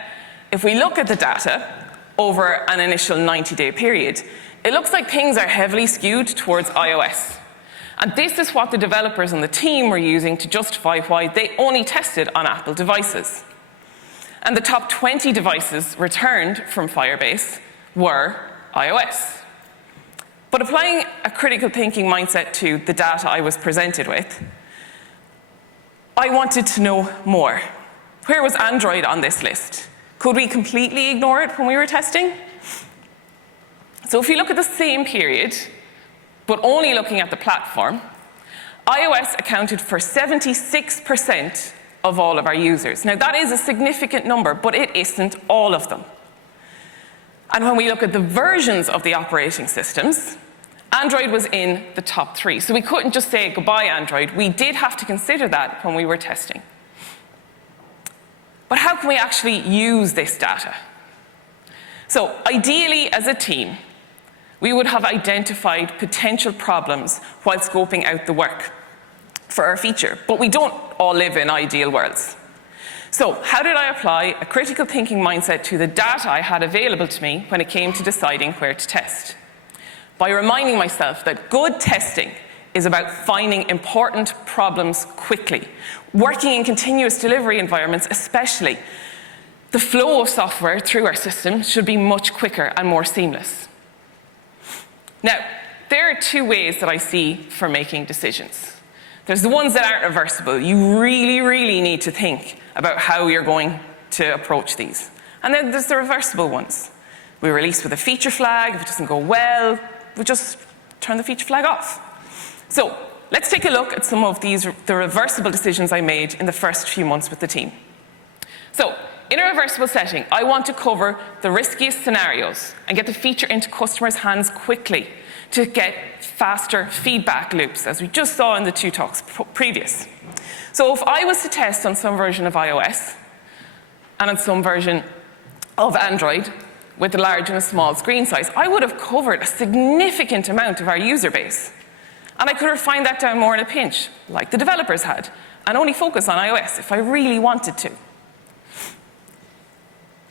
if we look at the data over an initial 90-day period, it looks like things are heavily skewed towards iOS. And this is what the developers on the team were using to justify why they only tested on Apple devices. And the top 20 devices returned from Firebase were iOS. But applying a critical thinking mindset to the data I was presented with, I wanted to know more. Where was Android on this list? Could we completely ignore it when we were testing? So if you look at the same period, but only looking at the platform, iOS accounted for 76% of all of our users. Now that is a significant number, but it isn't all of them. And when we look at the versions of the operating systems, Android was in the top 3. So we couldn't just say goodbye Android. We did have to consider that when we were testing. But how can we actually use this data? So ideally, as a team, we would have identified potential problems while scoping out the work for our feature. But we don't all live in ideal worlds. So how did I apply a critical thinking mindset to the data I had available to me when it came to deciding where to test? By reminding myself that good testing is about finding important problems quickly. Working in continuous delivery environments especially, the flow of software through our system should be much quicker and more seamless. Now, there are 2 ways that I see for making decisions. There's the ones that aren't reversible. You really, really need to think about how you're going to approach these. And then there's the reversible ones. We release with a feature flag. If it doesn't go well, we just turn the feature flag off. So let's take a look at some of the reversible decisions I made in the first few months with the team. So in a reversible setting, I want to cover the riskiest scenarios and get the feature into customers' hands quickly to get faster feedback loops, as we just saw in the 2 talks previous. So if I was to test on some version of iOS and on some version of Android with a large and a small screen size, I would have covered a significant amount of our user base. And I could refine that down more in a pinch, like the developers had, and only focus on iOS if I really wanted to.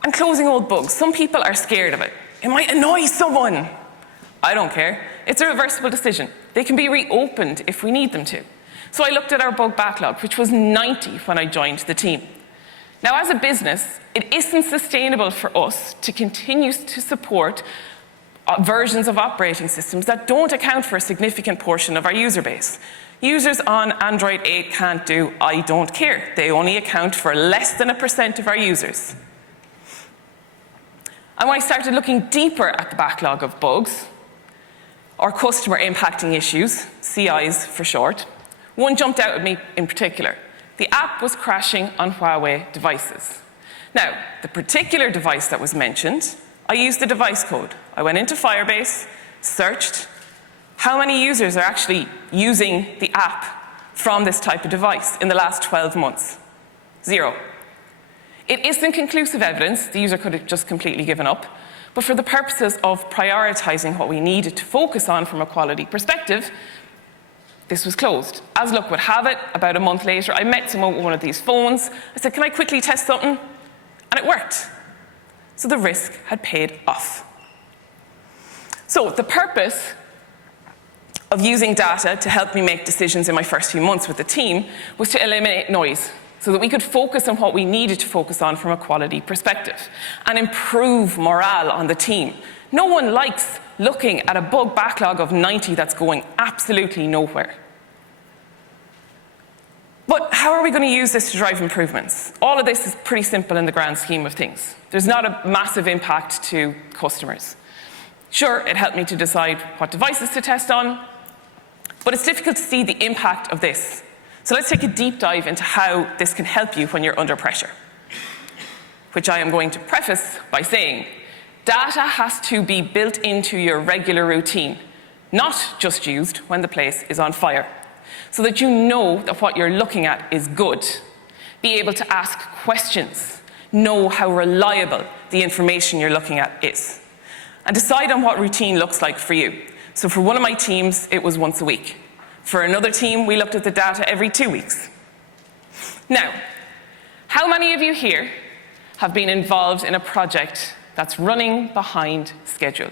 And closing old bugs. Some people are scared of it. It might annoy someone. I don't care. It's a reversible decision. They can be reopened if we need them to. So I looked at our bug backlog, which was 90 when I joined the team. Now, as a business, it isn't sustainable for us to continue to support versions of operating systems that don't account for a significant portion of our user base. Users on Android 8 can't do I don't care. They only account for less than 1% of our users. And when I started looking deeper at the backlog of bugs, or customer impacting issues, CIs for short, one jumped out at me in particular. The app was crashing on Huawei devices. Now, the particular device that was mentioned, I used the device code. I went into Firebase, searched how many users are actually using the app from this type of device in the last 12 months. 0. It isn't conclusive evidence. The user could have just completely given up. But for the purposes of prioritizing what we needed to focus on from a quality perspective, this was closed. As luck would have it, about a month later, I met someone with one of these phones. I said, can I quickly test something? And it worked. So the risk had paid off. So the purpose of using data to help me make decisions in my first few months with the team was to eliminate noise so that we could focus on what we needed to focus on from a quality perspective and improve morale on the team. No one likes looking at a bug backlog of 90 that's going absolutely nowhere. But how are we going to use this to drive improvements? All of this is pretty simple in the grand scheme of things. There's not a massive impact to customers. Sure, it helped me to decide what devices to test on, but it's difficult to see the impact of this. So let's take a deep dive into how this can help you when you're under pressure, which I am going to preface by saying, data has to be built into your regular routine, not just used when the place is on fire, so that you know that what you're looking at is good. Be able to ask questions, know how reliable the information you're looking at is, and decide on what routine looks like for you. So for one of my teams, it was once a week. For another team, we looked at the data every 2 weeks. Now, how many of you here have been involved in a project that's running behind schedule?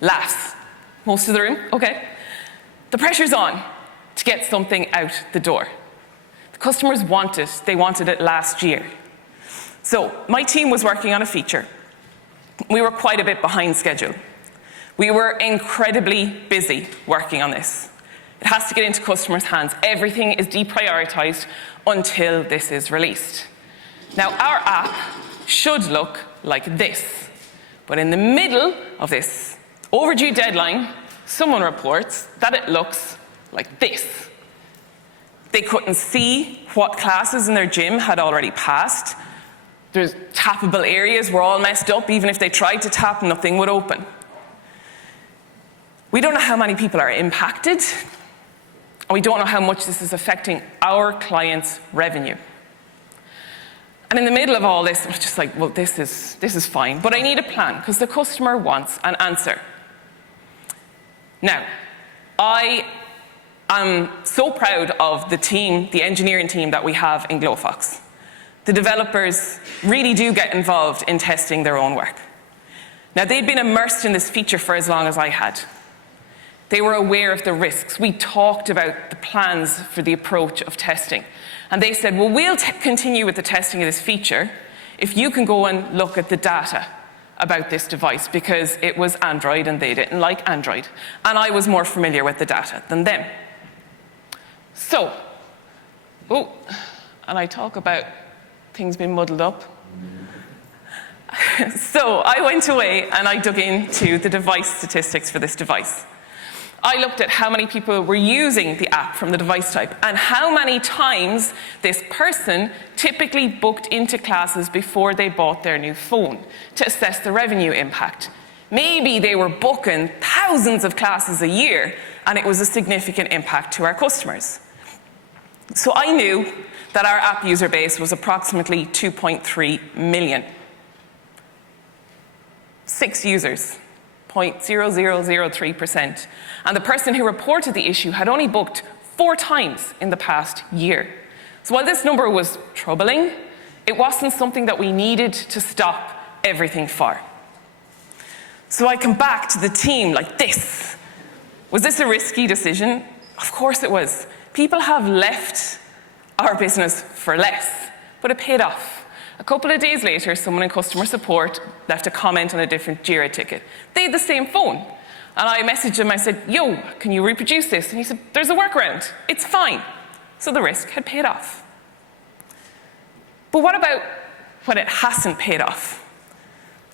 Laughs. Most of the room? Okay. The pressure's on to get something out the door. The customers want it. They wanted it last year. So my team was working on a feature. We were quite a bit behind schedule. We were incredibly busy working on this. It has to get into customers' hands. Everything is deprioritized until this is released. Now, our app should look like this. But in the middle of this overdue deadline, someone reports that it looks like this. They couldn't see what classes in their gym had already passed. There's tappable areas were all messed up. Even if they tried to tap, nothing would open. We don't know how many people are impacted, and we don't know how much this is affecting our clients' revenue. And in the middle of all this, I was just like, well, this is fine, but I need a plan because the customer wants an answer. Now, I am so proud of the team, the engineering team that we have in Glowfox. The developers really do get involved in testing their own work. Now, they'd been immersed in this feature for as long as I had. They were aware of the risks. We talked about the plans for the approach of testing. And they said, well, we'll continue with the testing of this feature if you can go and look at the data about this device, because it was Android and they didn't like Android. And I was more familiar with the data than them. So, and I talk about things being muddled up. So I went away and I dug into the device statistics for this device. I looked at how many people were using the app from the device type and how many times this person typically booked into classes before they bought their new phone to assess the revenue impact. Maybe they were booking thousands of classes a year and it was a significant impact to our customers. So I knew that our app user base was approximately 2.3 million. 6 users. 0.0003%. And the person who reported the issue had only booked 4 times in the past year. So while this number was troubling, it wasn't something that we needed to stop everything for. So I come back to the team like this. Was this a risky decision? Of course it was. People have left our business for less, but it paid off. A couple of days later, someone in customer support left a comment on a different Jira ticket. They had the same phone. And I messaged him, I said, yo, can you reproduce this? And he said, there's a workaround. It's fine. So the risk had paid off. But what about when it hasn't paid off?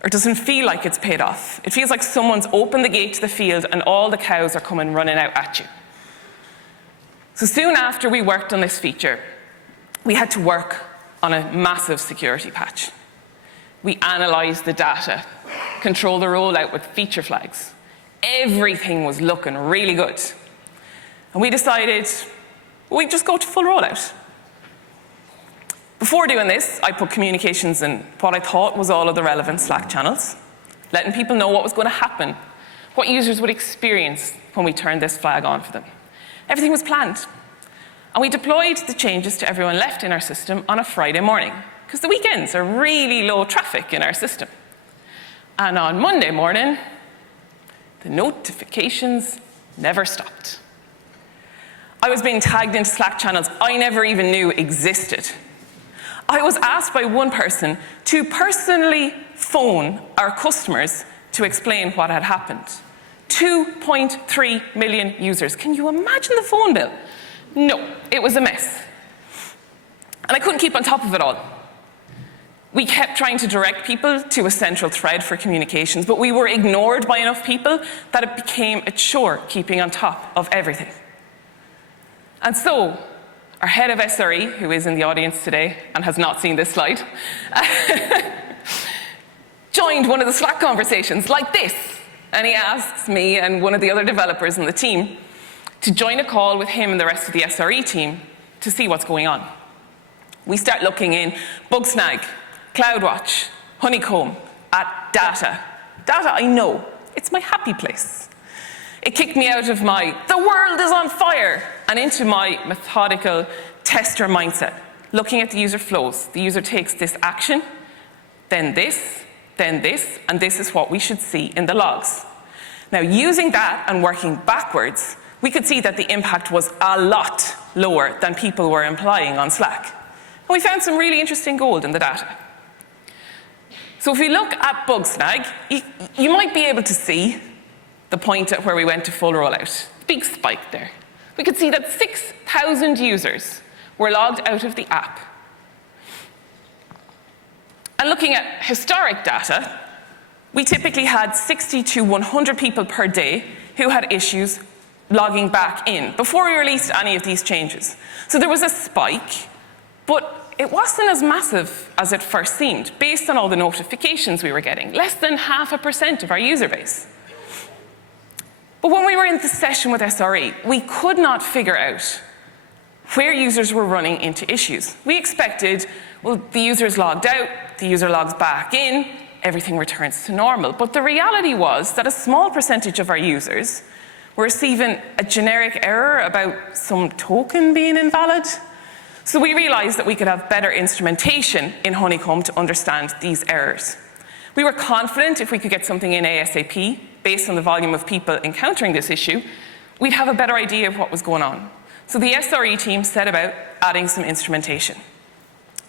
or it doesn't feel like it's paid off. It feels like someone's opened the gate to the field and all the cows are coming running out at you. So soon after we worked on this feature, we had to work on a massive security patch. We analysed the data, controlled the rollout with feature flags. Everything was looking really good. And we decided we'd just go to full rollout. Before doing this, I put communications in what I thought was all of the relevant Slack channels, letting people know what was going to happen, what users would experience when we turned this flag on for them. Everything was planned. And we deployed the changes to everyone left in our system on a Friday morning, because the weekends are really low traffic in our system. And on Monday morning, the notifications never stopped. I was being tagged into Slack channels I never even knew existed. I was asked by one person to personally phone our customers to explain what had happened. 2.3 million users. Can you imagine the phone bill? No, it was a mess. And I couldn't keep on top of it all. We kept trying to direct people to a central thread for communications, but we were ignored by enough people that it became a chore keeping on top of everything. And so, our head of SRE, who is in the audience today and has not seen this slide, joined one of the Slack conversations like this. And he asks me and one of the other developers in the team to join a call with him and the rest of the SRE team to see what's going on. We start looking in Bugsnag, CloudWatch, Honeycomb, at data. Data I know, it's my happy place. It kicked me out of my, the world is on fire, and into my methodical tester mindset, looking at the user flows. The user takes this action, then this, and this is what we should see in the logs. Now, using that and working backwards, we could see that the impact was a lot lower than people were implying on Slack. And we found some really interesting gold in the data. So if we look at Bugsnag, you might be able to see the point at where we went to full rollout. Big spike there. We could see that 6,000 users were logged out of the app. And looking at historic data, we typically had 60 to 100 people per day who had issues logging back in before we released any of these changes. So there was a spike, but it wasn't as massive as it first seemed, based on all the notifications we were getting, less than 0.5% of our user base. But when we were in the session with SRE, we could not figure out where users were running into issues. We expected, well, the user's logged out, the user logs back in, everything returns to normal. But the reality was that a small percentage of our users were receiving a generic error about some token being invalid. So we realized that we could have better instrumentation in Honeycomb to understand these errors. We were confident if we could get something in ASAP, based on the volume of people encountering this issue, we'd have a better idea of what was going on. So the SRE team set about adding some instrumentation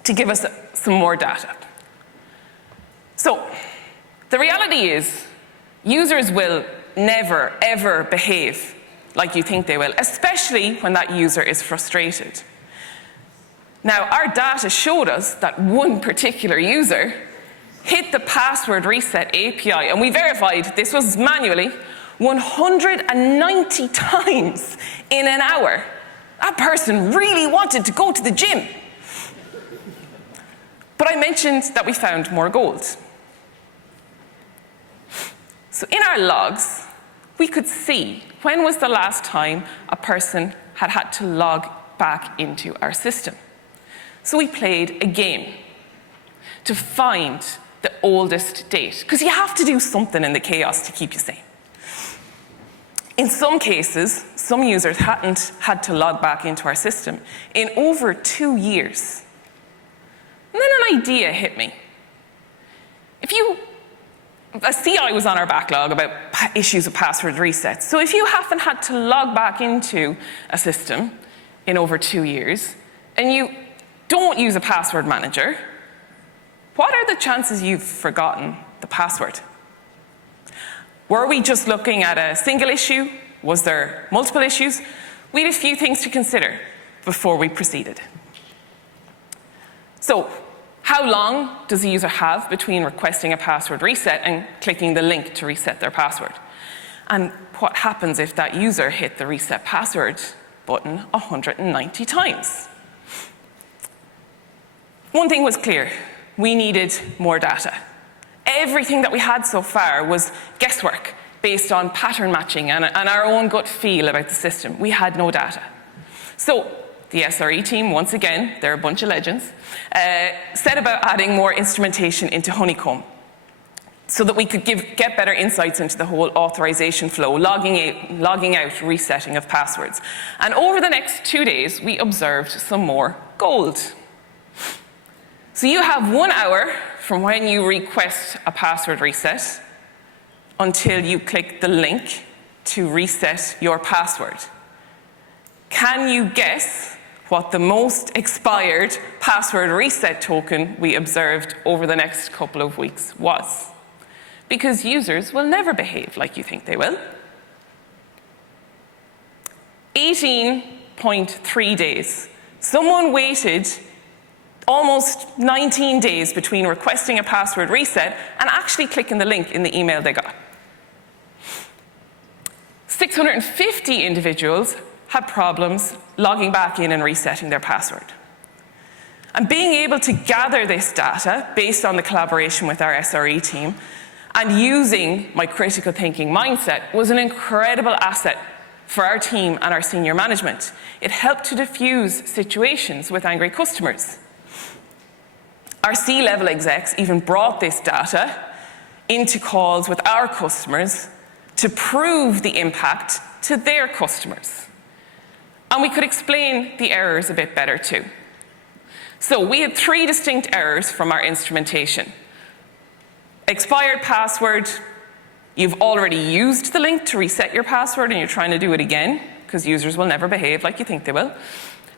to give us some more data. So the reality is, users will never, ever behave like you think they will, especially when that user is frustrated. Now, our data showed us that one particular user hit the password reset API, and we verified this was manually 190 times in an hour. That person really wanted to go to the gym. But I mentioned that we found more gold. So in our logs, we could see when was the last time a person had to log back into our system. So we played a game to find the oldest date, because you have to do something in the chaos to keep you sane. In some cases, some users hadn't had to log back into our system in over 2 years. And then an idea hit me. A CI was on our backlog about issues with password resets. So if you haven't had to log back into a system in over 2 years, and you don't use a password manager, what are the chances you've forgotten the password? Were we just looking at a single issue? Was there multiple issues? We had a few things to consider before we proceeded. So, How long does the user have between requesting a password reset and clicking the link to reset their password? And what happens if that user hit the reset password button 190 times? One thing was clear: we needed more data. Everything that we had so far was guesswork based on pattern matching and our own gut feel about the system. We had no data. So the SRE team, once again, they're a bunch of legends, set about adding more instrumentation into Honeycomb so that we could get better insights into the whole authorization flow, logging out, resetting of passwords. And over the next 2 days, we observed some more gold. So you have 1 hour from when you request a password reset until you click the link to reset your password. Can you guess what the most expired password reset token we observed over the next couple of weeks was? Because users will never behave like you think they will. 18.3 days. Someone waited almost 19 days between requesting a password reset and actually clicking the link in the email they got. 650 individuals had problems logging back in and resetting their password. And being able to gather this data based on the collaboration with our SRE team and using my critical thinking mindset was an incredible asset for our team and our senior management. It helped to diffuse situations with angry customers. Our C-level execs even brought this data into calls with our customers to prove the impact to their customers. And we could explain the errors a bit better too. So we had 3 distinct errors from our instrumentation. Expired password: you've already used the link to reset your password and you're trying to do it again, because users will never behave like you think they will.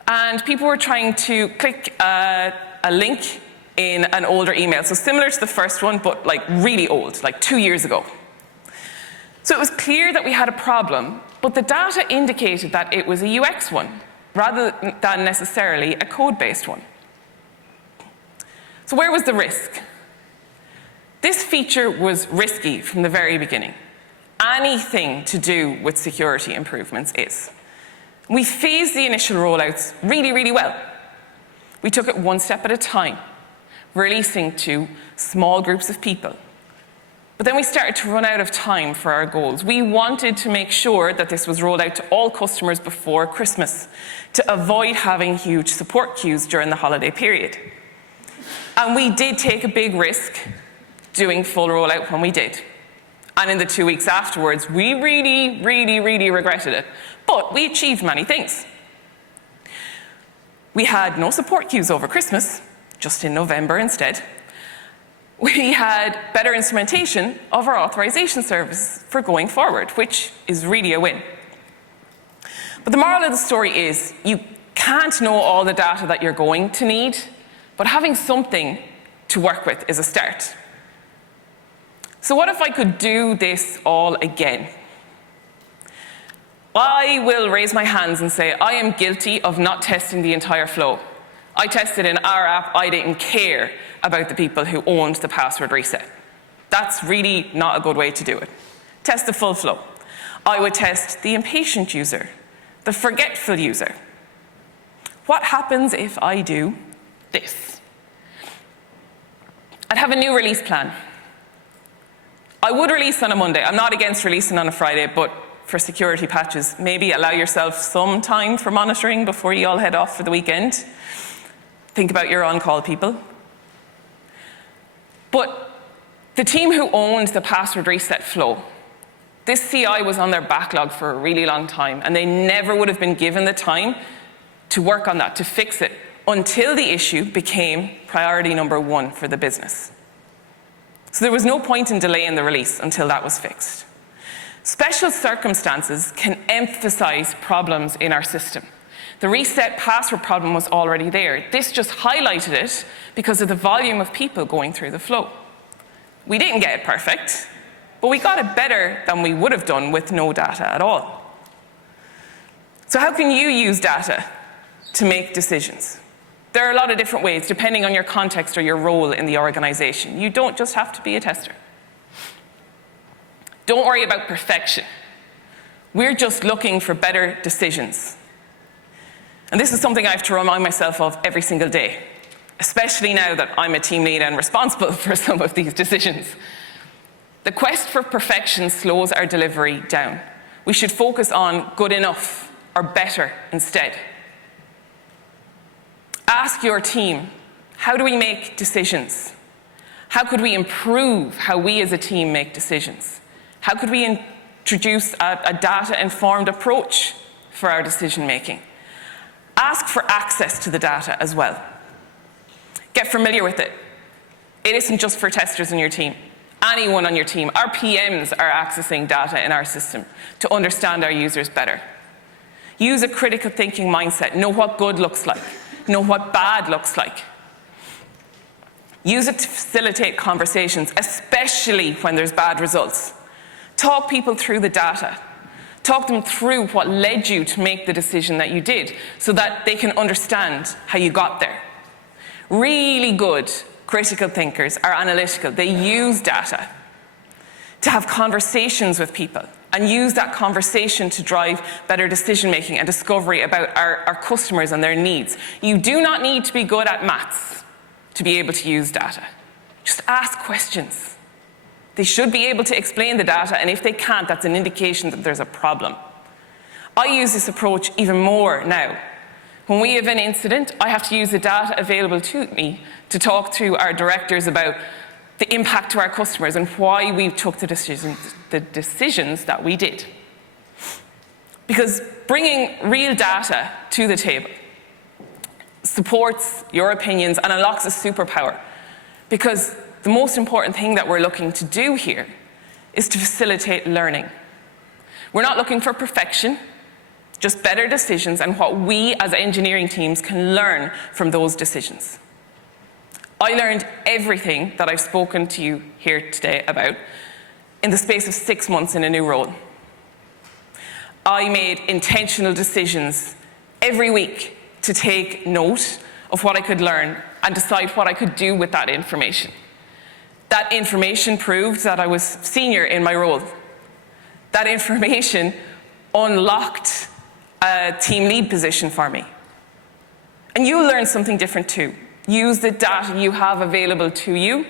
And people were trying to click a link in an older email. So similar to the first one, but like really old, like 2 years ago. So it was clear that we had a problem, but the data indicated that it was a UX one, rather than necessarily a code-based one. So where was the risk? This feature was risky from the very beginning. Anything to do with security improvements is. We phased the initial rollouts really, really well. We took it 1 step at a time, releasing to small groups of people. But then we started to run out of time for our goals. We wanted to make sure that this was rolled out to all customers before Christmas to avoid having huge support queues during the holiday period. And we did take a big risk doing full rollout when we did. And in the 2 weeks afterwards, we really, really, really regretted it. But we achieved many things. We had no support queues over Christmas, just in November instead. We had better instrumentation of our authorization service for going forward, which is really a win. But the moral of the story is, you can't know all the data that you're going to need, but having something to work with is a start. So what if I could do this all again? I will raise my hands and say, I am guilty of not testing the entire flow. I tested in our app. I didn't care about the people who owned the password reset. That's really not a good way to do it. Test the full flow. I would test the impatient user, the forgetful user. What happens if I do this? I'd have a new release plan. I would release on a Monday. I'm not against releasing on a Friday, but for security patches, maybe allow yourself some time for monitoring before you all head off for the weekend. Think about your on-call people. But the team who owned the password reset flow, this CI was on their backlog for a really long time, and they never would have been given the time to work on that, to fix it, until the issue became priority number 1 for the business. So there was no point in delaying the release until that was fixed. Special circumstances can emphasize problems in our system. The reset password problem was already there. This just highlighted it because of the volume of people going through the flow. We didn't get it perfect, but we got it better than we would have done with no data at all. So how can you use data to make decisions? There are a lot of different ways, depending on your context or your role in the organization. You don't just have to be a tester. Don't worry about perfection. We're just looking for better decisions. And this is something I have to remind myself of every single day, especially now that I'm a team lead and responsible for some of these decisions. The quest for perfection slows our delivery down. We should focus on good enough or better instead. Ask your team, how do we make decisions? How could we improve how we as a team make decisions? How could we introduce a data-informed approach for our decision making? Ask for access to the data as well. Get familiar with it. It isn't just for testers in your team. Anyone on your team, our PMs are accessing data in our system to understand our users better. Use a critical thinking mindset. Know what good looks like. Know what bad looks like. Use it to facilitate conversations, especially when there's bad results. Talk people through the data. Talk them through what led you to make the decision that you did so that they can understand how you got there. Really good critical thinkers are analytical. They use data to have conversations with people and use that conversation to drive better decision making and discovery about our customers and their needs. You do not need to be good at maths to be able to use data. Just ask questions. They should be able to explain the data, and if they can't, that's an indication that there's a problem. I use this approach even more now. When we have an incident, I have to use the data available to me to talk to our directors about the impact to our customers and why we took the decisions that we did. Because bringing real data to the table supports your opinions and unlocks a superpower. Because the most important thing that we're looking to do here is to facilitate learning. We're not looking for perfection, just better decisions and what we as engineering teams can learn from those decisions. I learned everything that I've spoken to you here today about in the space of 6 months in a new role. I made intentional decisions every week to take note of what I could learn and decide what I could do with that information. That information proved that I was senior in my role. That information unlocked a team lead position for me. And you'll learn something different too. Use the data you have available to you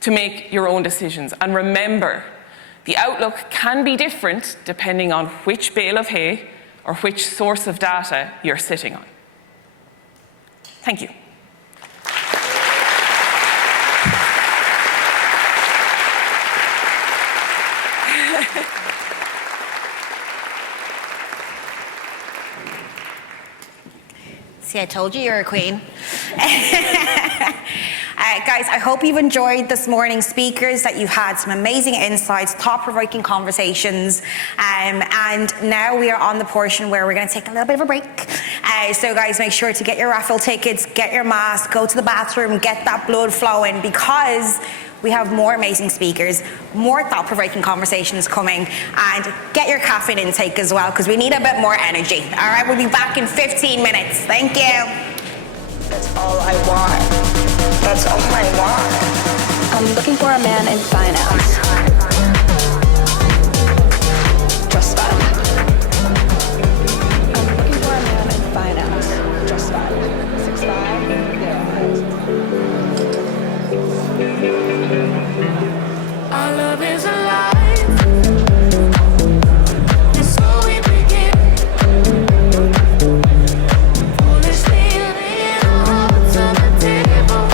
to make your own decisions. And remember, the outlook can be different depending on which bale of hay or which source of data you're sitting on. Thank you. See, I told you you're a queen. Guys, I hope you've enjoyed this morning's speakers, that you've had some amazing insights, thought-provoking conversations, and now we are on the portion where we're going to take a little bit of a break. So guys, make sure to get your raffle tickets, get your mask, go to the bathroom, get that blood flowing, because we have more amazing speakers, more thought-provoking conversations coming, and get your caffeine intake as well, because we need a bit more energy. All right, we'll be back in 15 minutes. Thank you. That's all I want. That's all I want. I'm looking for a man in finance.